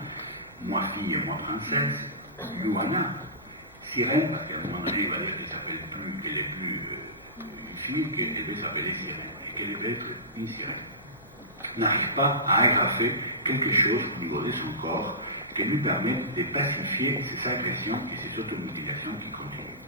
moi fille et moi princesse, Luana, sirène, parce qu'à un moment donné, elle va dire qu'elle est plus une fille, qu'elle va s'appeler sirène, et qu'elle va être une sirène, n'arrive pas à agrafer quelque chose au niveau de son corps qui lui permet de pacifier ses agressions et ses automutilations qui continuent.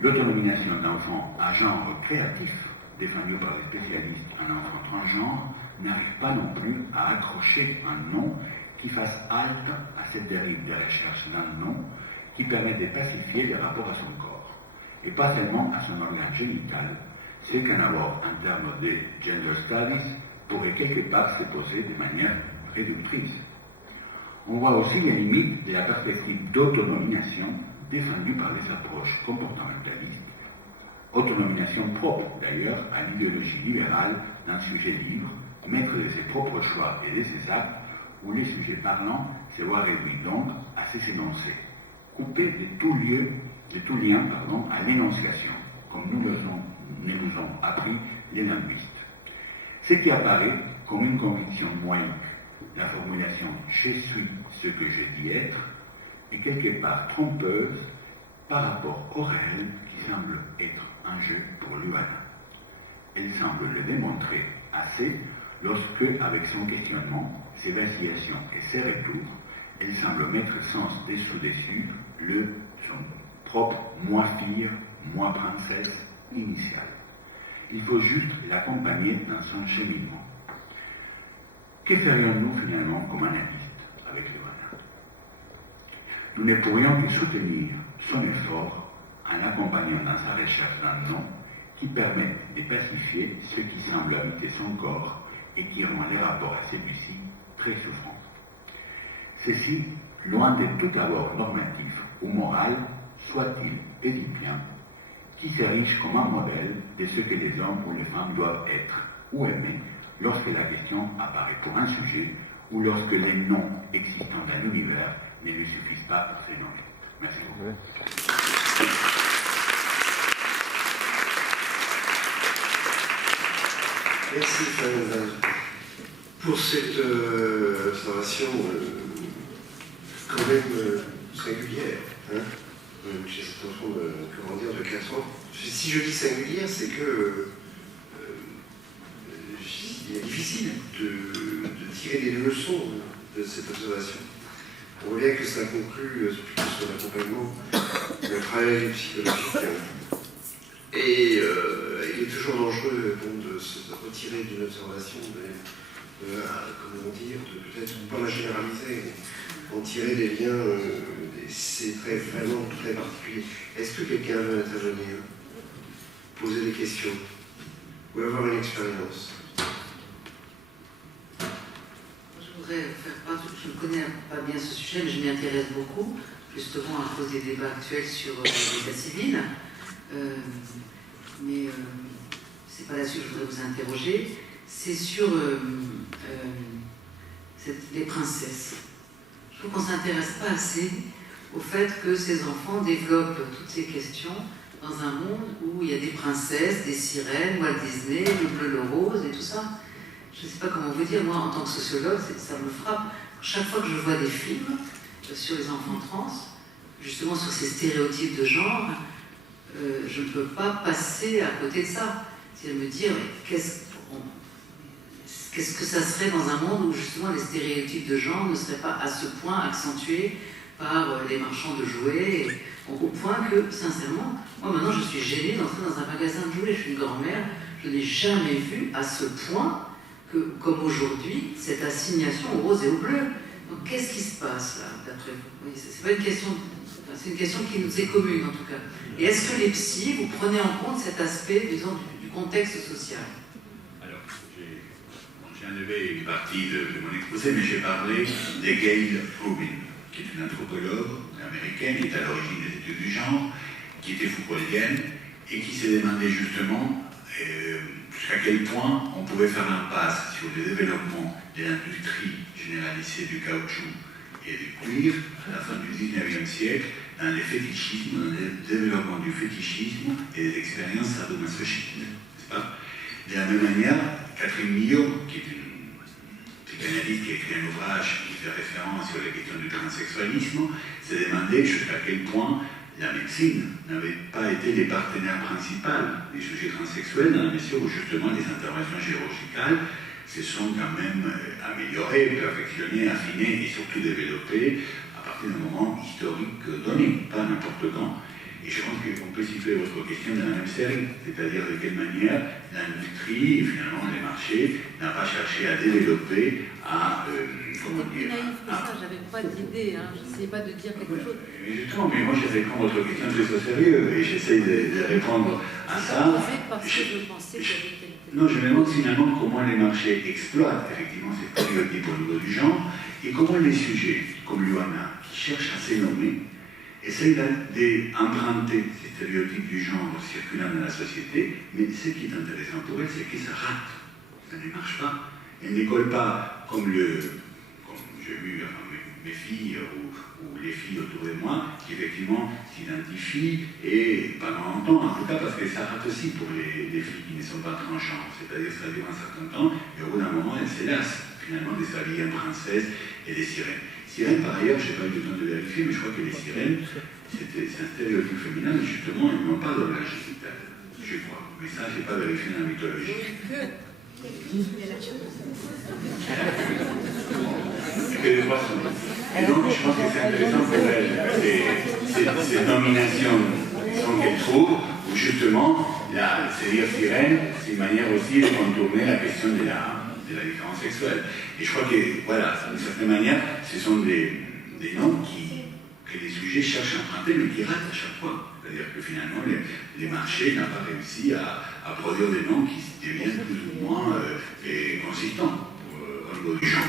L'autonomination d'enfants à genre créatif, défendue par les spécialistes en enfants transgenres, n'arrive pas non plus à accrocher un nom qui fasse halte à cette dérive des recherches d'un nom qui permet de pacifier les rapports à son corps, et pas seulement à son organe génital, ce qu'un abord en termes de gender studies pourrait quelque part se poser de manière réductrice. On voit aussi les limites de la perspective d'autonomination défendue par les approches comportementalistes, autonomination propre d'ailleurs à l'idéologie libérale d'un sujet libre, maître de ses propres choix et de ses actes, où les sujets parlants se voient réduits donc à ses énoncés, coupés de tout lien à l'énonciation, comme nous nous ont appris les linguistes. Ce qui apparaît comme une conviction moyenne, la formulation « je suis ce que je dis être » est quelque part trompeuse par rapport au réel qui semble être un jeu pour Luana. Elle semble le démontrer assez lorsque, avec son questionnement, ses vacillations et ses retours, elle semble mettre sens dessous-dessus son propre « moi-fille », « moi-princesse » initial. Il faut juste l'accompagner dans son cheminement. Que ferions-nous finalement comme analystes avec Luana? Nous ne pourrions que soutenir son effort en l'accompagnant dans sa recherche d'un nom qui permette de pacifier ce qui semble habiter son corps et qui rend les rapports à celui-ci très souffrants. Ceci, loin de tout abord normatif ou moral, soit-il édipien, qui s'érige comme un modèle de ce que les hommes ou les femmes doivent être ou aimer lorsque la question apparaît pour un sujet ou lorsque les noms existants dans l'univers ne lui suffisent pas pour ces noms. Merci beaucoup. Merci Fernand pour cette observation quand même singulière. Chez cet enfant de 4 ans. Si je dis singulière, c'est que il est difficile de tirer des leçons de cette observation. On voit bien que ça conclut plutôt sur l'accompagnement d'un travail psychologique. Et il est toujours dangereux de se retirer d'une observation, comment dire, de peut-être pas la généraliser, en tirer des liens. C'est vraiment très particulier. Est-ce que quelqu'un veut intervenir, poser des questions ou avoir une expérience? Je voudrais faire part, je ne connais pas bien ce sujet, mais je m'y intéresse beaucoup, justement à cause des débats actuels sur l'état civil. Mais c'est pas là-dessus que je voudrais vous interroger. C'est sur les princesses. Je trouve qu'on ne s'intéresse pas assez au fait que ces enfants développent toutes ces questions dans un monde où il y a des princesses, des sirènes, Walt Disney, le bleu, le rose et tout ça. Je ne sais pas comment vous dire, moi en tant que sociologue, ça me frappe. Chaque fois que je vois des films sur les enfants trans, justement sur ces stéréotypes de genre, je ne peux pas passer à côté de ça. C'est me dire, mais qu'est-ce que ça serait dans un monde où justement les stéréotypes de genre ne seraient pas à ce point accentués par les marchands de jouets, au point que, sincèrement, moi maintenant je suis gênée d'entrer dans un magasin de jouets. Je suis une grand-mère, je n'ai jamais vu à ce point comme aujourd'hui, cette assignation au rose et au bleu. Donc qu'est-ce qui se passe là, d'après vous? C'est pas une question, c'est une question qui nous est commune en tout cas. Et est-ce que les psys, vous prenez en compte cet aspect, disons, du contexte social? Alors, j'ai enlevé une partie de mon exposé, mais j'ai parlé de Gail Rubin, qui est une anthropologue américaine, qui est à l'origine des études du genre, qui était Foucauldienne, et qui s'est demandé justement jusqu'à quel point on pouvait faire l'impasse sur le développement de l'industrie généralisée du caoutchouc et du cuir à la fin du 19e siècle, dans le fétichisme, dans le développement du fétichisme et des expériences sadomasochistes, n'est-ce pas? De la même manière, Catherine Millot, qui est une psychanalyste qui a écrit un ouvrage qui fait référence sur les questions du transsexualisme, s'est demandé jusqu'à quel point la médecine n'avait pas été les partenaires principaux des sujets transsexuels, dans la mesure où justement les interventions chirurgicales se sont quand même améliorées, perfectionnées, affinées et surtout développées à partir d'un moment historique donné, pas n'importe quand. Et je pense qu'on peut situer votre question dans la même série, c'est-à-dire de quelle manière l'industrie et finalement les marchés n'ont pas cherché à développer, à comment dire. C'était naïf, mais ça, j'avais pas d'idée, hein. J'essayais pas de dire quelque chose. Mais justement, mais moi j'essaie de prendre votre question très au sérieux et j'essaie de répondre à ça. Parce que je pensais que j'avais. Non, je me demande finalement comment les marchés exploitent effectivement ces stéréotypes au niveau du genre et comment les sujets comme Luana, qui cherchent à se nommer, essayent d'emprunter ces stéréotypes du genre circulant dans la société, mais ce qui est intéressant pour elles, c'est que ça rate, ça ne marche pas. Elles n'écolent pas comme j'ai vu mes filles ou les filles autour de moi, qui effectivement s'identifient, et pendant longtemps, en tout cas parce que ça rate aussi pour les filles qui ne sont pas tranchantes, c'est-à-dire ça dure un certain temps, et au bout d'un moment, elles s'élassent finalement des s'habiller en princesse et des sirènes. Sirènes, par ailleurs, je n'ai pas eu le temps de vérifier, mais je crois que les sirènes, c'est un stéréotype féminin, mais justement, elles n'ont pas d'organe génital, je crois. Mais ça, je n'ai pas vérifié dans la mythologie. Et donc, je pense que c'est intéressant pour elles, ces nominations sont qu'elles trouvent, où justement, se dire sirène, c'est une manière aussi de contourner la question de la différence sexuelle. Et je crois que, voilà, d'une certaine manière, ce sont des noms que les sujets cherchent à emprunter, mais qui ratent à chaque fois. C'est-à-dire que finalement, les marchés n'ont pas réussi à produire des noms qui deviennent plus ou moins consistants au niveau du genre.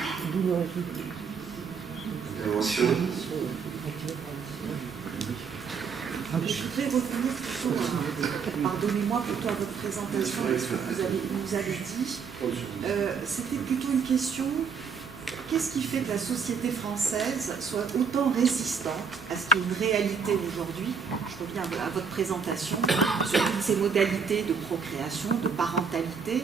Intervention. Je voudrais revenir plutôt, pardonnez-moi, plutôt à votre présentation, à ce que vous nous avez dit. C'était plutôt une question, qu'est-ce qui fait que la société française soit autant résistante à ce qui est une réalité aujourd'hui? Je reviens à votre présentation sur toutes ces modalités de procréation, de parentalité.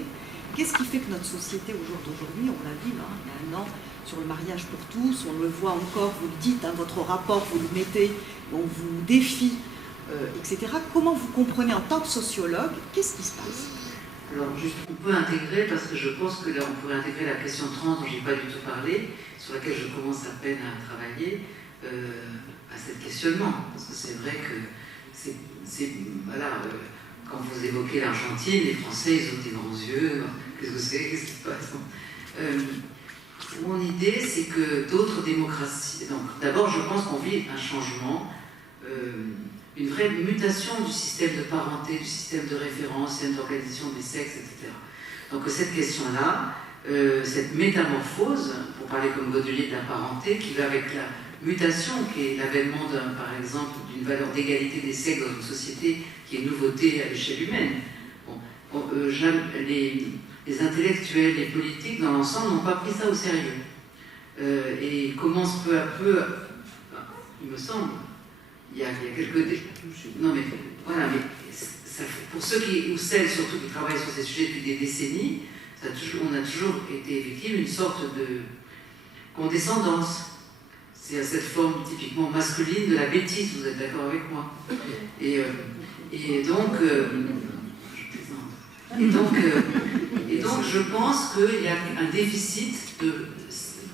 Qu'est-ce qui fait que notre société aujourd'hui, on l'a vu il y a un an, sur le mariage pour tous, on le voit encore, vous le dites, votre rapport, vous le mettez, on vous défie, etc. Comment vous comprenez en tant que sociologue, qu'est-ce qui se passe? Alors, juste, on peut intégrer, parce que je pense que là, on pourrait intégrer la question trans dont je n'ai pas du tout parlé, sur laquelle je commence à peine à travailler, à cet questionnement. Parce que c'est vrai que voilà, quand vous évoquez l'Argentine, les Français, ils ont des grands yeux. Qu'est-ce que c'est? Qu'est-ce qui se passe? Mon idée, c'est que d'autres démocraties... Donc, d'abord, je pense qu'on vit un changement, une vraie mutation du système de parenté, du système de référence, système d'organisation des sexes, etc. Donc, cette question-là, cette métamorphose, pour parler comme Baudelaire de la parenté, qui va avec la mutation, qui est l'avènement, par exemple, d'une valeur d'égalité des sexes dans une société qui est nouveauté à l'échelle humaine. Les intellectuels, les politiques, dans l'ensemble, n'ont pas pris ça au sérieux. Et commencent peu à peu, il me semble, il y a quelques... Non mais, voilà, mais ça, pour ceux ou celles surtout qui travaillent sur ces sujets depuis des décennies, on a toujours été victime d'une sorte de condescendance. C'est cette forme typiquement masculine de la bêtise, vous êtes d'accord avec moi? Et donc, je pense qu'il y a un déficit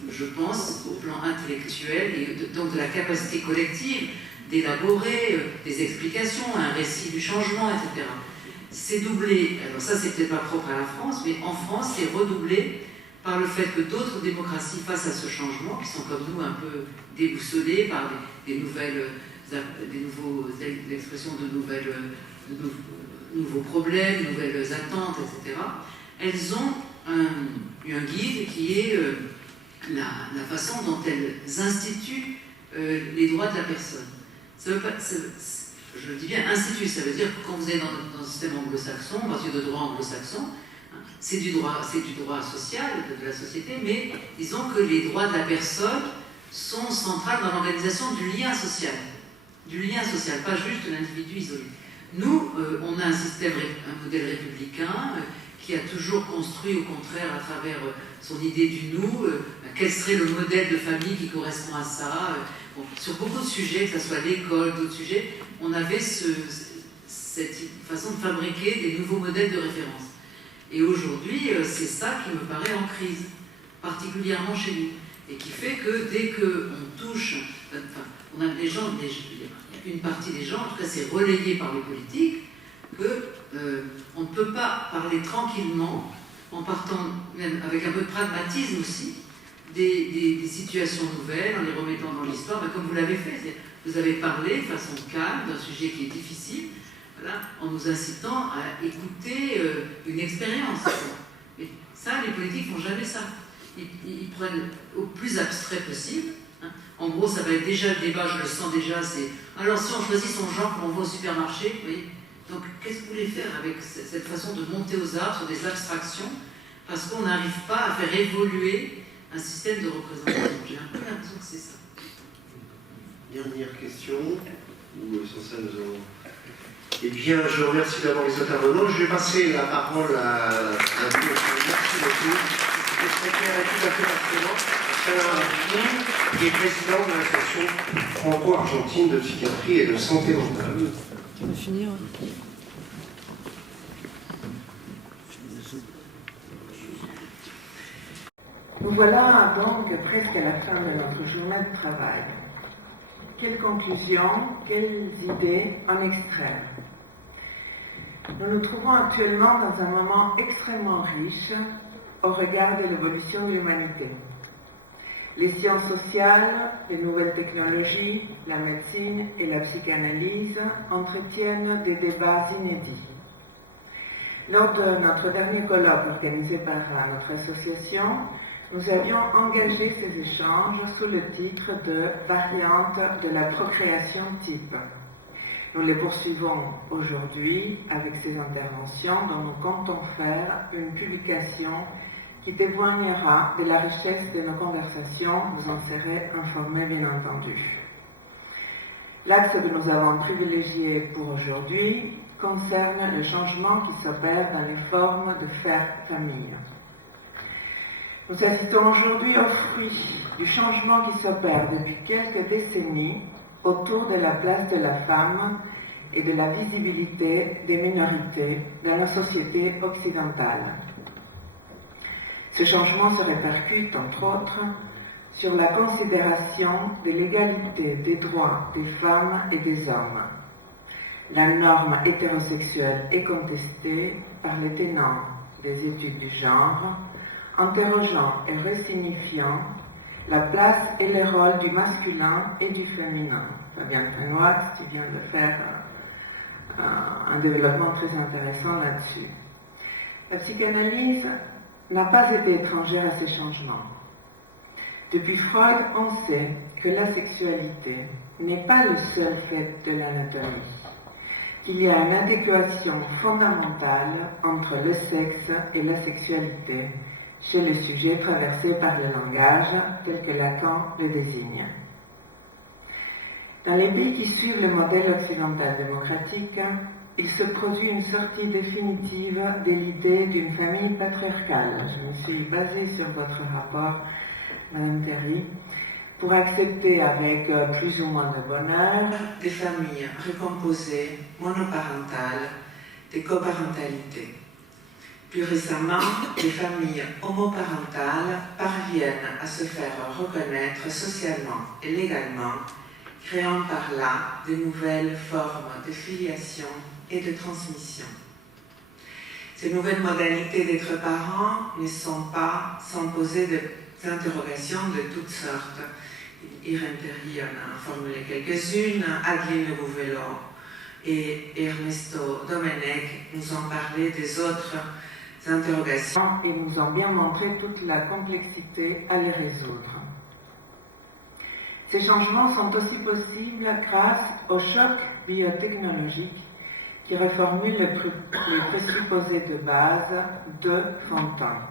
je pense, au plan intellectuel et donc de la capacité collective d'élaborer des explications, un récit du changement, etc. C'est doublé, alors ça c'est peut-être pas propre à la France, mais en France c'est redoublé par le fait que d'autres démocraties face à ce changement, qui sont comme nous un peu déboussolées par l'expression de nouveaux problèmes, de nouvelles attentes, etc., elles ont eu un guide qui est la façon dont elles instituent les droits de la personne. Ça veut pas, je le dis bien, instituer, ça veut dire que quand vous êtes dans un système anglo-saxon, à partir de droit anglo-saxon, c'est du droit social de la société, mais disons que les droits de la personne sont centrales dans l'organisation du lien social. Du lien social, pas juste de l'individu isolé. Nous, on a un modèle républicain qui a toujours construit, au contraire, à travers son idée du nous, quel serait le modèle de famille qui correspond à ça. Bon, sur beaucoup de sujets, que ce soit l'école, d'autres sujets, on avait cette façon de fabriquer des nouveaux modèles de référence. Et aujourd'hui, c'est ça qui me paraît en crise, particulièrement chez nous, et qui fait que dès qu'on touche, on a des gens, il y a une partie des gens, en tout cas c'est relayé par les politiques, qu'on ne peut pas parler tranquillement, en partant même avec un peu de pragmatisme aussi, des situations nouvelles, en les remettant dans l'histoire, comme vous l'avez fait. Vous avez parlé de façon calme d'un sujet qui est difficile, voilà, en nous incitant à écouter une expérience. Et ça, les politiques ne font jamais ça. Ils prennent au plus abstrait possible. Hein. En gros, ça va être déjà le débat, je le sens déjà, c'est alors si on choisit son genre quand on va au supermarché, vous voyez, donc qu'est-ce que vous voulez faire avec cette façon de monter aux arbres sur des abstractions parce qu'on n'arrive pas à faire évoluer un système de représentation. J'ai un peu l'impression que c'est ça. Dernière question, ou sans ça nous avons... Eh bien, je remercie d'abord les intervenants. Je vais passer la parole à vous. Merci beaucoup. C'était très clair et tout à fait passionnant. Qui est président de l'association franco-argentine de psychiatrie et de santé mentale. Tu veux finir? Nous voilà donc presque à la fin de notre journée de travail. Quelles conclusions, quelles idées en extraire? Nous nous trouvons actuellement dans un moment extrêmement riche au regard de l'évolution de l'humanité. Les sciences sociales, les nouvelles technologies, la médecine et la psychanalyse entretiennent des débats inédits. Lors de notre dernier colloque organisé par notre association, nous avions engagé ces échanges sous le titre de « Variantes de la procréation type ». Nous les poursuivons aujourd'hui avec ces interventions dont nous comptons faire une publication qui témoignera de la richesse de nos conversations. Vous en serez informés, bien entendu. L'axe que nous avons privilégié pour aujourd'hui concerne le changement qui s'opère dans les formes de faire famille. Nous assistons aujourd'hui au fruit du changement qui s'opère depuis quelques décennies autour de la place de la femme et de la visibilité des minorités dans la société occidentale. Ce changement se répercute, entre autres, sur la considération de l'égalité des droits des femmes et des hommes. La norme hétérosexuelle est contestée par les tenants des études du genre, interrogeant et resignifiant la place et le rôle du masculin et du féminin. Fabienne Fenoix, qui vient de faire un développement très intéressant là-dessus. La psychanalyse n'a pas été étrangère à ces changements. Depuis Freud, on sait que la sexualité n'est pas le seul fait de l'anatomie, qu'il y a une adéquation fondamentale entre le sexe et la sexualité chez les sujets traversés par le langage tel que Lacan le désigne. Dans les pays qui suivent le modèle occidental démocratique, il se produit une sortie définitive de l'idée d'une famille patriarcale. Je me suis basée sur votre rapport, Madame Terry, pour accepter avec plus ou moins de bonheur des familles recomposées, monoparentales, des coparentalités. Plus récemment, les familles homoparentales parviennent à se faire reconnaître socialement et légalement, créant par là de nouvelles formes de filiation et de transmission. Ces nouvelles modalités d'être parents ne sont pas sans poser des interrogations de toutes sortes. Irène Théry en a formulé quelques-unes, Adeline Bouvelot et Ernesto Domenech nous ont parlé des autres interrogations et nous ont bien montré toute la complexité à les résoudre. Ces changements sont aussi possibles grâce au choc biotechnologique qui reformule les présupposés de base de Fontaine.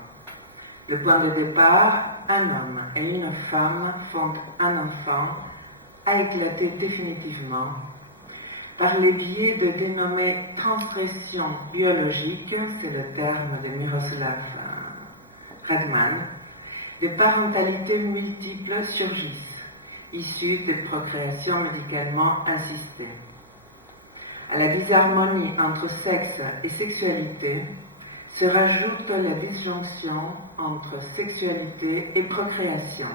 Le point de départ, un homme et une femme font un enfant, a éclaté définitivement par les biais de dénommées transgressions biologiques, c'est le terme de Miroslav Radman, des parentalités multiples surgissent, issues de procréation médicalement assistée. À la disharmonie entre sexe et sexualité se rajoute la disjonction entre sexualité et procréation.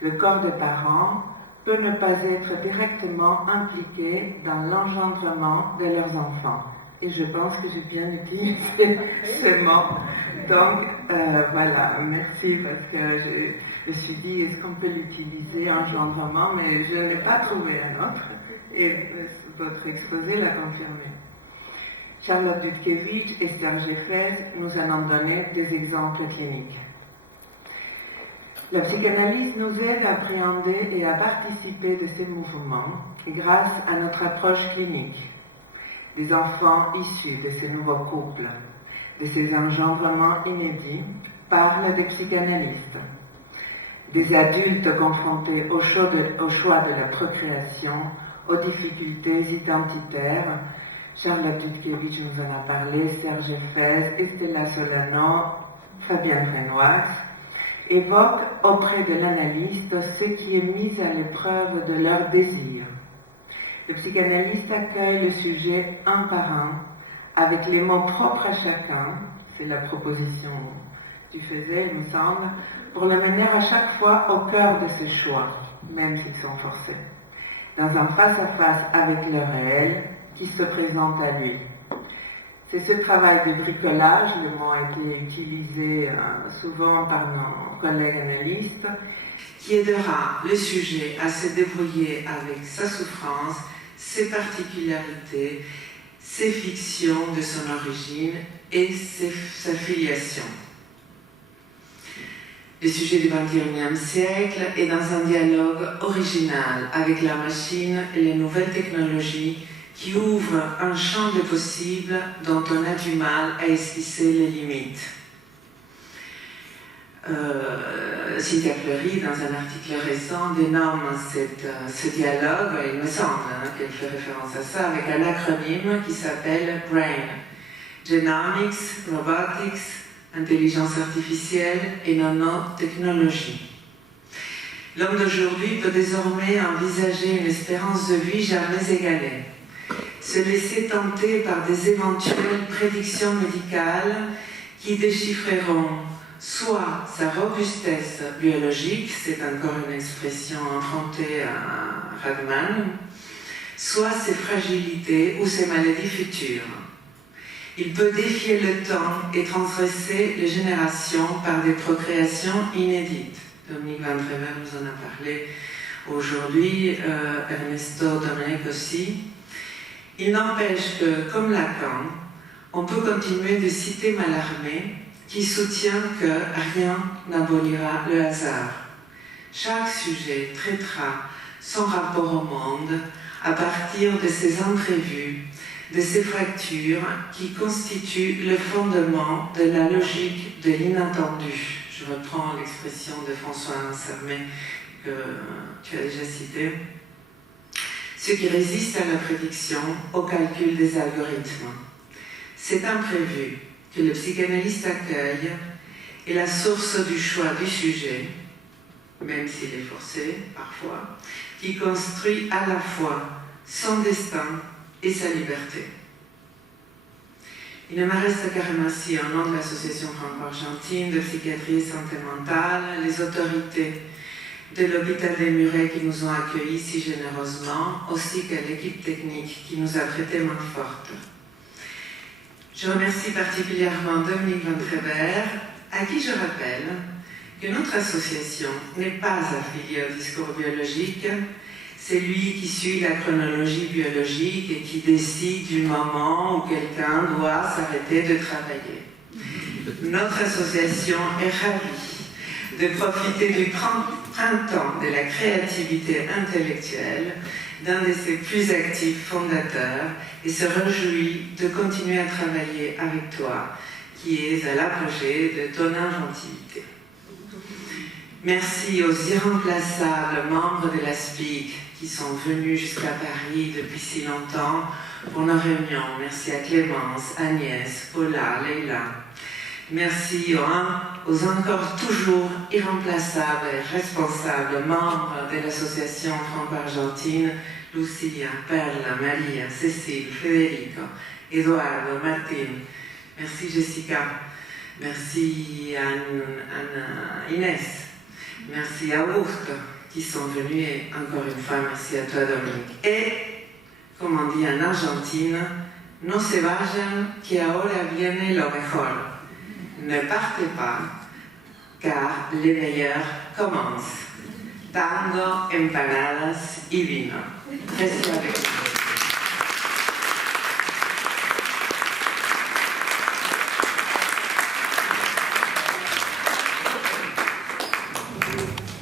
Le corps des parents peut ne pas être directement impliqué dans l'engendrement de leurs enfants. Et je pense que j'ai bien utilisé ce mot. Donc, voilà, merci, parce que je me suis dit, est-ce qu'on peut l'utiliser, engendrement, mais je n'ai pas trouvé un autre. Et votre exposé l'a confirmé. Charlotte Dudkiewicz et Serge Fez nous en ont donné des exemples cliniques. La psychanalyse nous aide à appréhender et à participer de ces mouvements grâce à notre approche clinique. Des enfants issus de ces nouveaux couples, de ces engendrements inédits, parlent des psychanalystes. Des adultes confrontés au choix de la procréation, aux difficultés identitaires. Charlotte Dudkiewicz nous en a parlé, Serge Fez, Estella Solano, Fabien Frénoix, évoquent auprès de l'analyste ce qui est mis à l'épreuve de leur désir. Le psychanalyste accueille le sujet un par un, avec les mots propres à chacun, c'est la proposition que tu faisais, il me semble, pour le mener à chaque fois au cœur de ses choix, même s'ils sont forcés, dans un face-à-face avec le réel qui se présente à lui. C'est ce travail de bricolage, le mot a été utilisé souvent par nos collègues analystes, qui aidera le sujet à se débrouiller avec sa souffrance, ses particularités, ses fictions de son origine et sa filiation. Le sujet du XXIe siècle est dans un dialogue original avec la machine et les nouvelles technologies qui ouvrent un champ de possibles dont on a du mal à esquisser les limites. Cynthia Fleury, dans un article récent, dénomme ce dialogue, il me semble qu'elle fait référence à ça, avec un acronyme qui s'appelle BRAIN. Genomics, Robotics, Intelligence artificielle et nanotechnologie. L'homme d'aujourd'hui peut désormais envisager une espérance de vie jamais égalée. Se laisser tenter par des éventuelles prédictions médicales qui déchiffreront soit sa robustesse biologique, c'est encore une expression empruntée à Radman, soit ses fragilités ou ses maladies futures. Il peut défier le temps et transgresser les générations par des procréations inédites. Dominique Van Trever nous en a parlé aujourd'hui, Ernesto Domenech aussi. Il n'empêche que, comme Lacan, on peut continuer de citer Mallarmé, qui soutient que rien n'abolira le hasard. Chaque sujet traitera son rapport au monde à partir de ses imprévus, de ces fractures qui constituent le fondement de la logique de l'inattendu. Je reprends l'expression de François Sermet que tu as déjà citée. Ce qui résiste à la prédiction, au calcul des algorithmes. Cet imprévu que le psychanalyste accueille est la source du choix du sujet, même s'il est forcé parfois, qui construit à la fois son destin et sa liberté. Il ne me reste qu'à remercier au nom de l'Association franco-argentine de psychiatrie et santé mentale, les autorités de l'hôpital des Murets qui nous ont accueillis si généreusement, ainsi qu'à l'équipe technique qui nous a traités main forte. Je remercie particulièrement Dominique Van Treber, à qui je rappelle que notre association n'est pas affiliée au discours biologique. C'est lui qui suit la chronologie biologique et qui décide du moment où quelqu'un doit s'arrêter de travailler. Notre association est ravie de profiter du printemps de la créativité intellectuelle d'un de ses plus actifs fondateurs et se réjouit de continuer à travailler avec toi, qui es à l'apogée de ton inventivité. Merci aux irremplaçables membres de la SPIC qui sont venus jusqu'à Paris depuis si longtemps pour nos réunions. Merci à Clémence, Agnès, Paula, Leila. Merci aux encore toujours irremplaçables et responsables membres de l'association franco-argentine, Lucia, Perla, Maria, Cécile, Federico, Eduardo, Martin. Merci Jessica. Merci à Inès. Merci à Augusto qui sont venus et encore une fois merci à toi Dominique. Et, comme on dit en Argentine, no se vayan que ahora viene lo mejor. Ne partez pas, car les meilleurs commencent. Tango, empanadas y vino. Restez avec nous.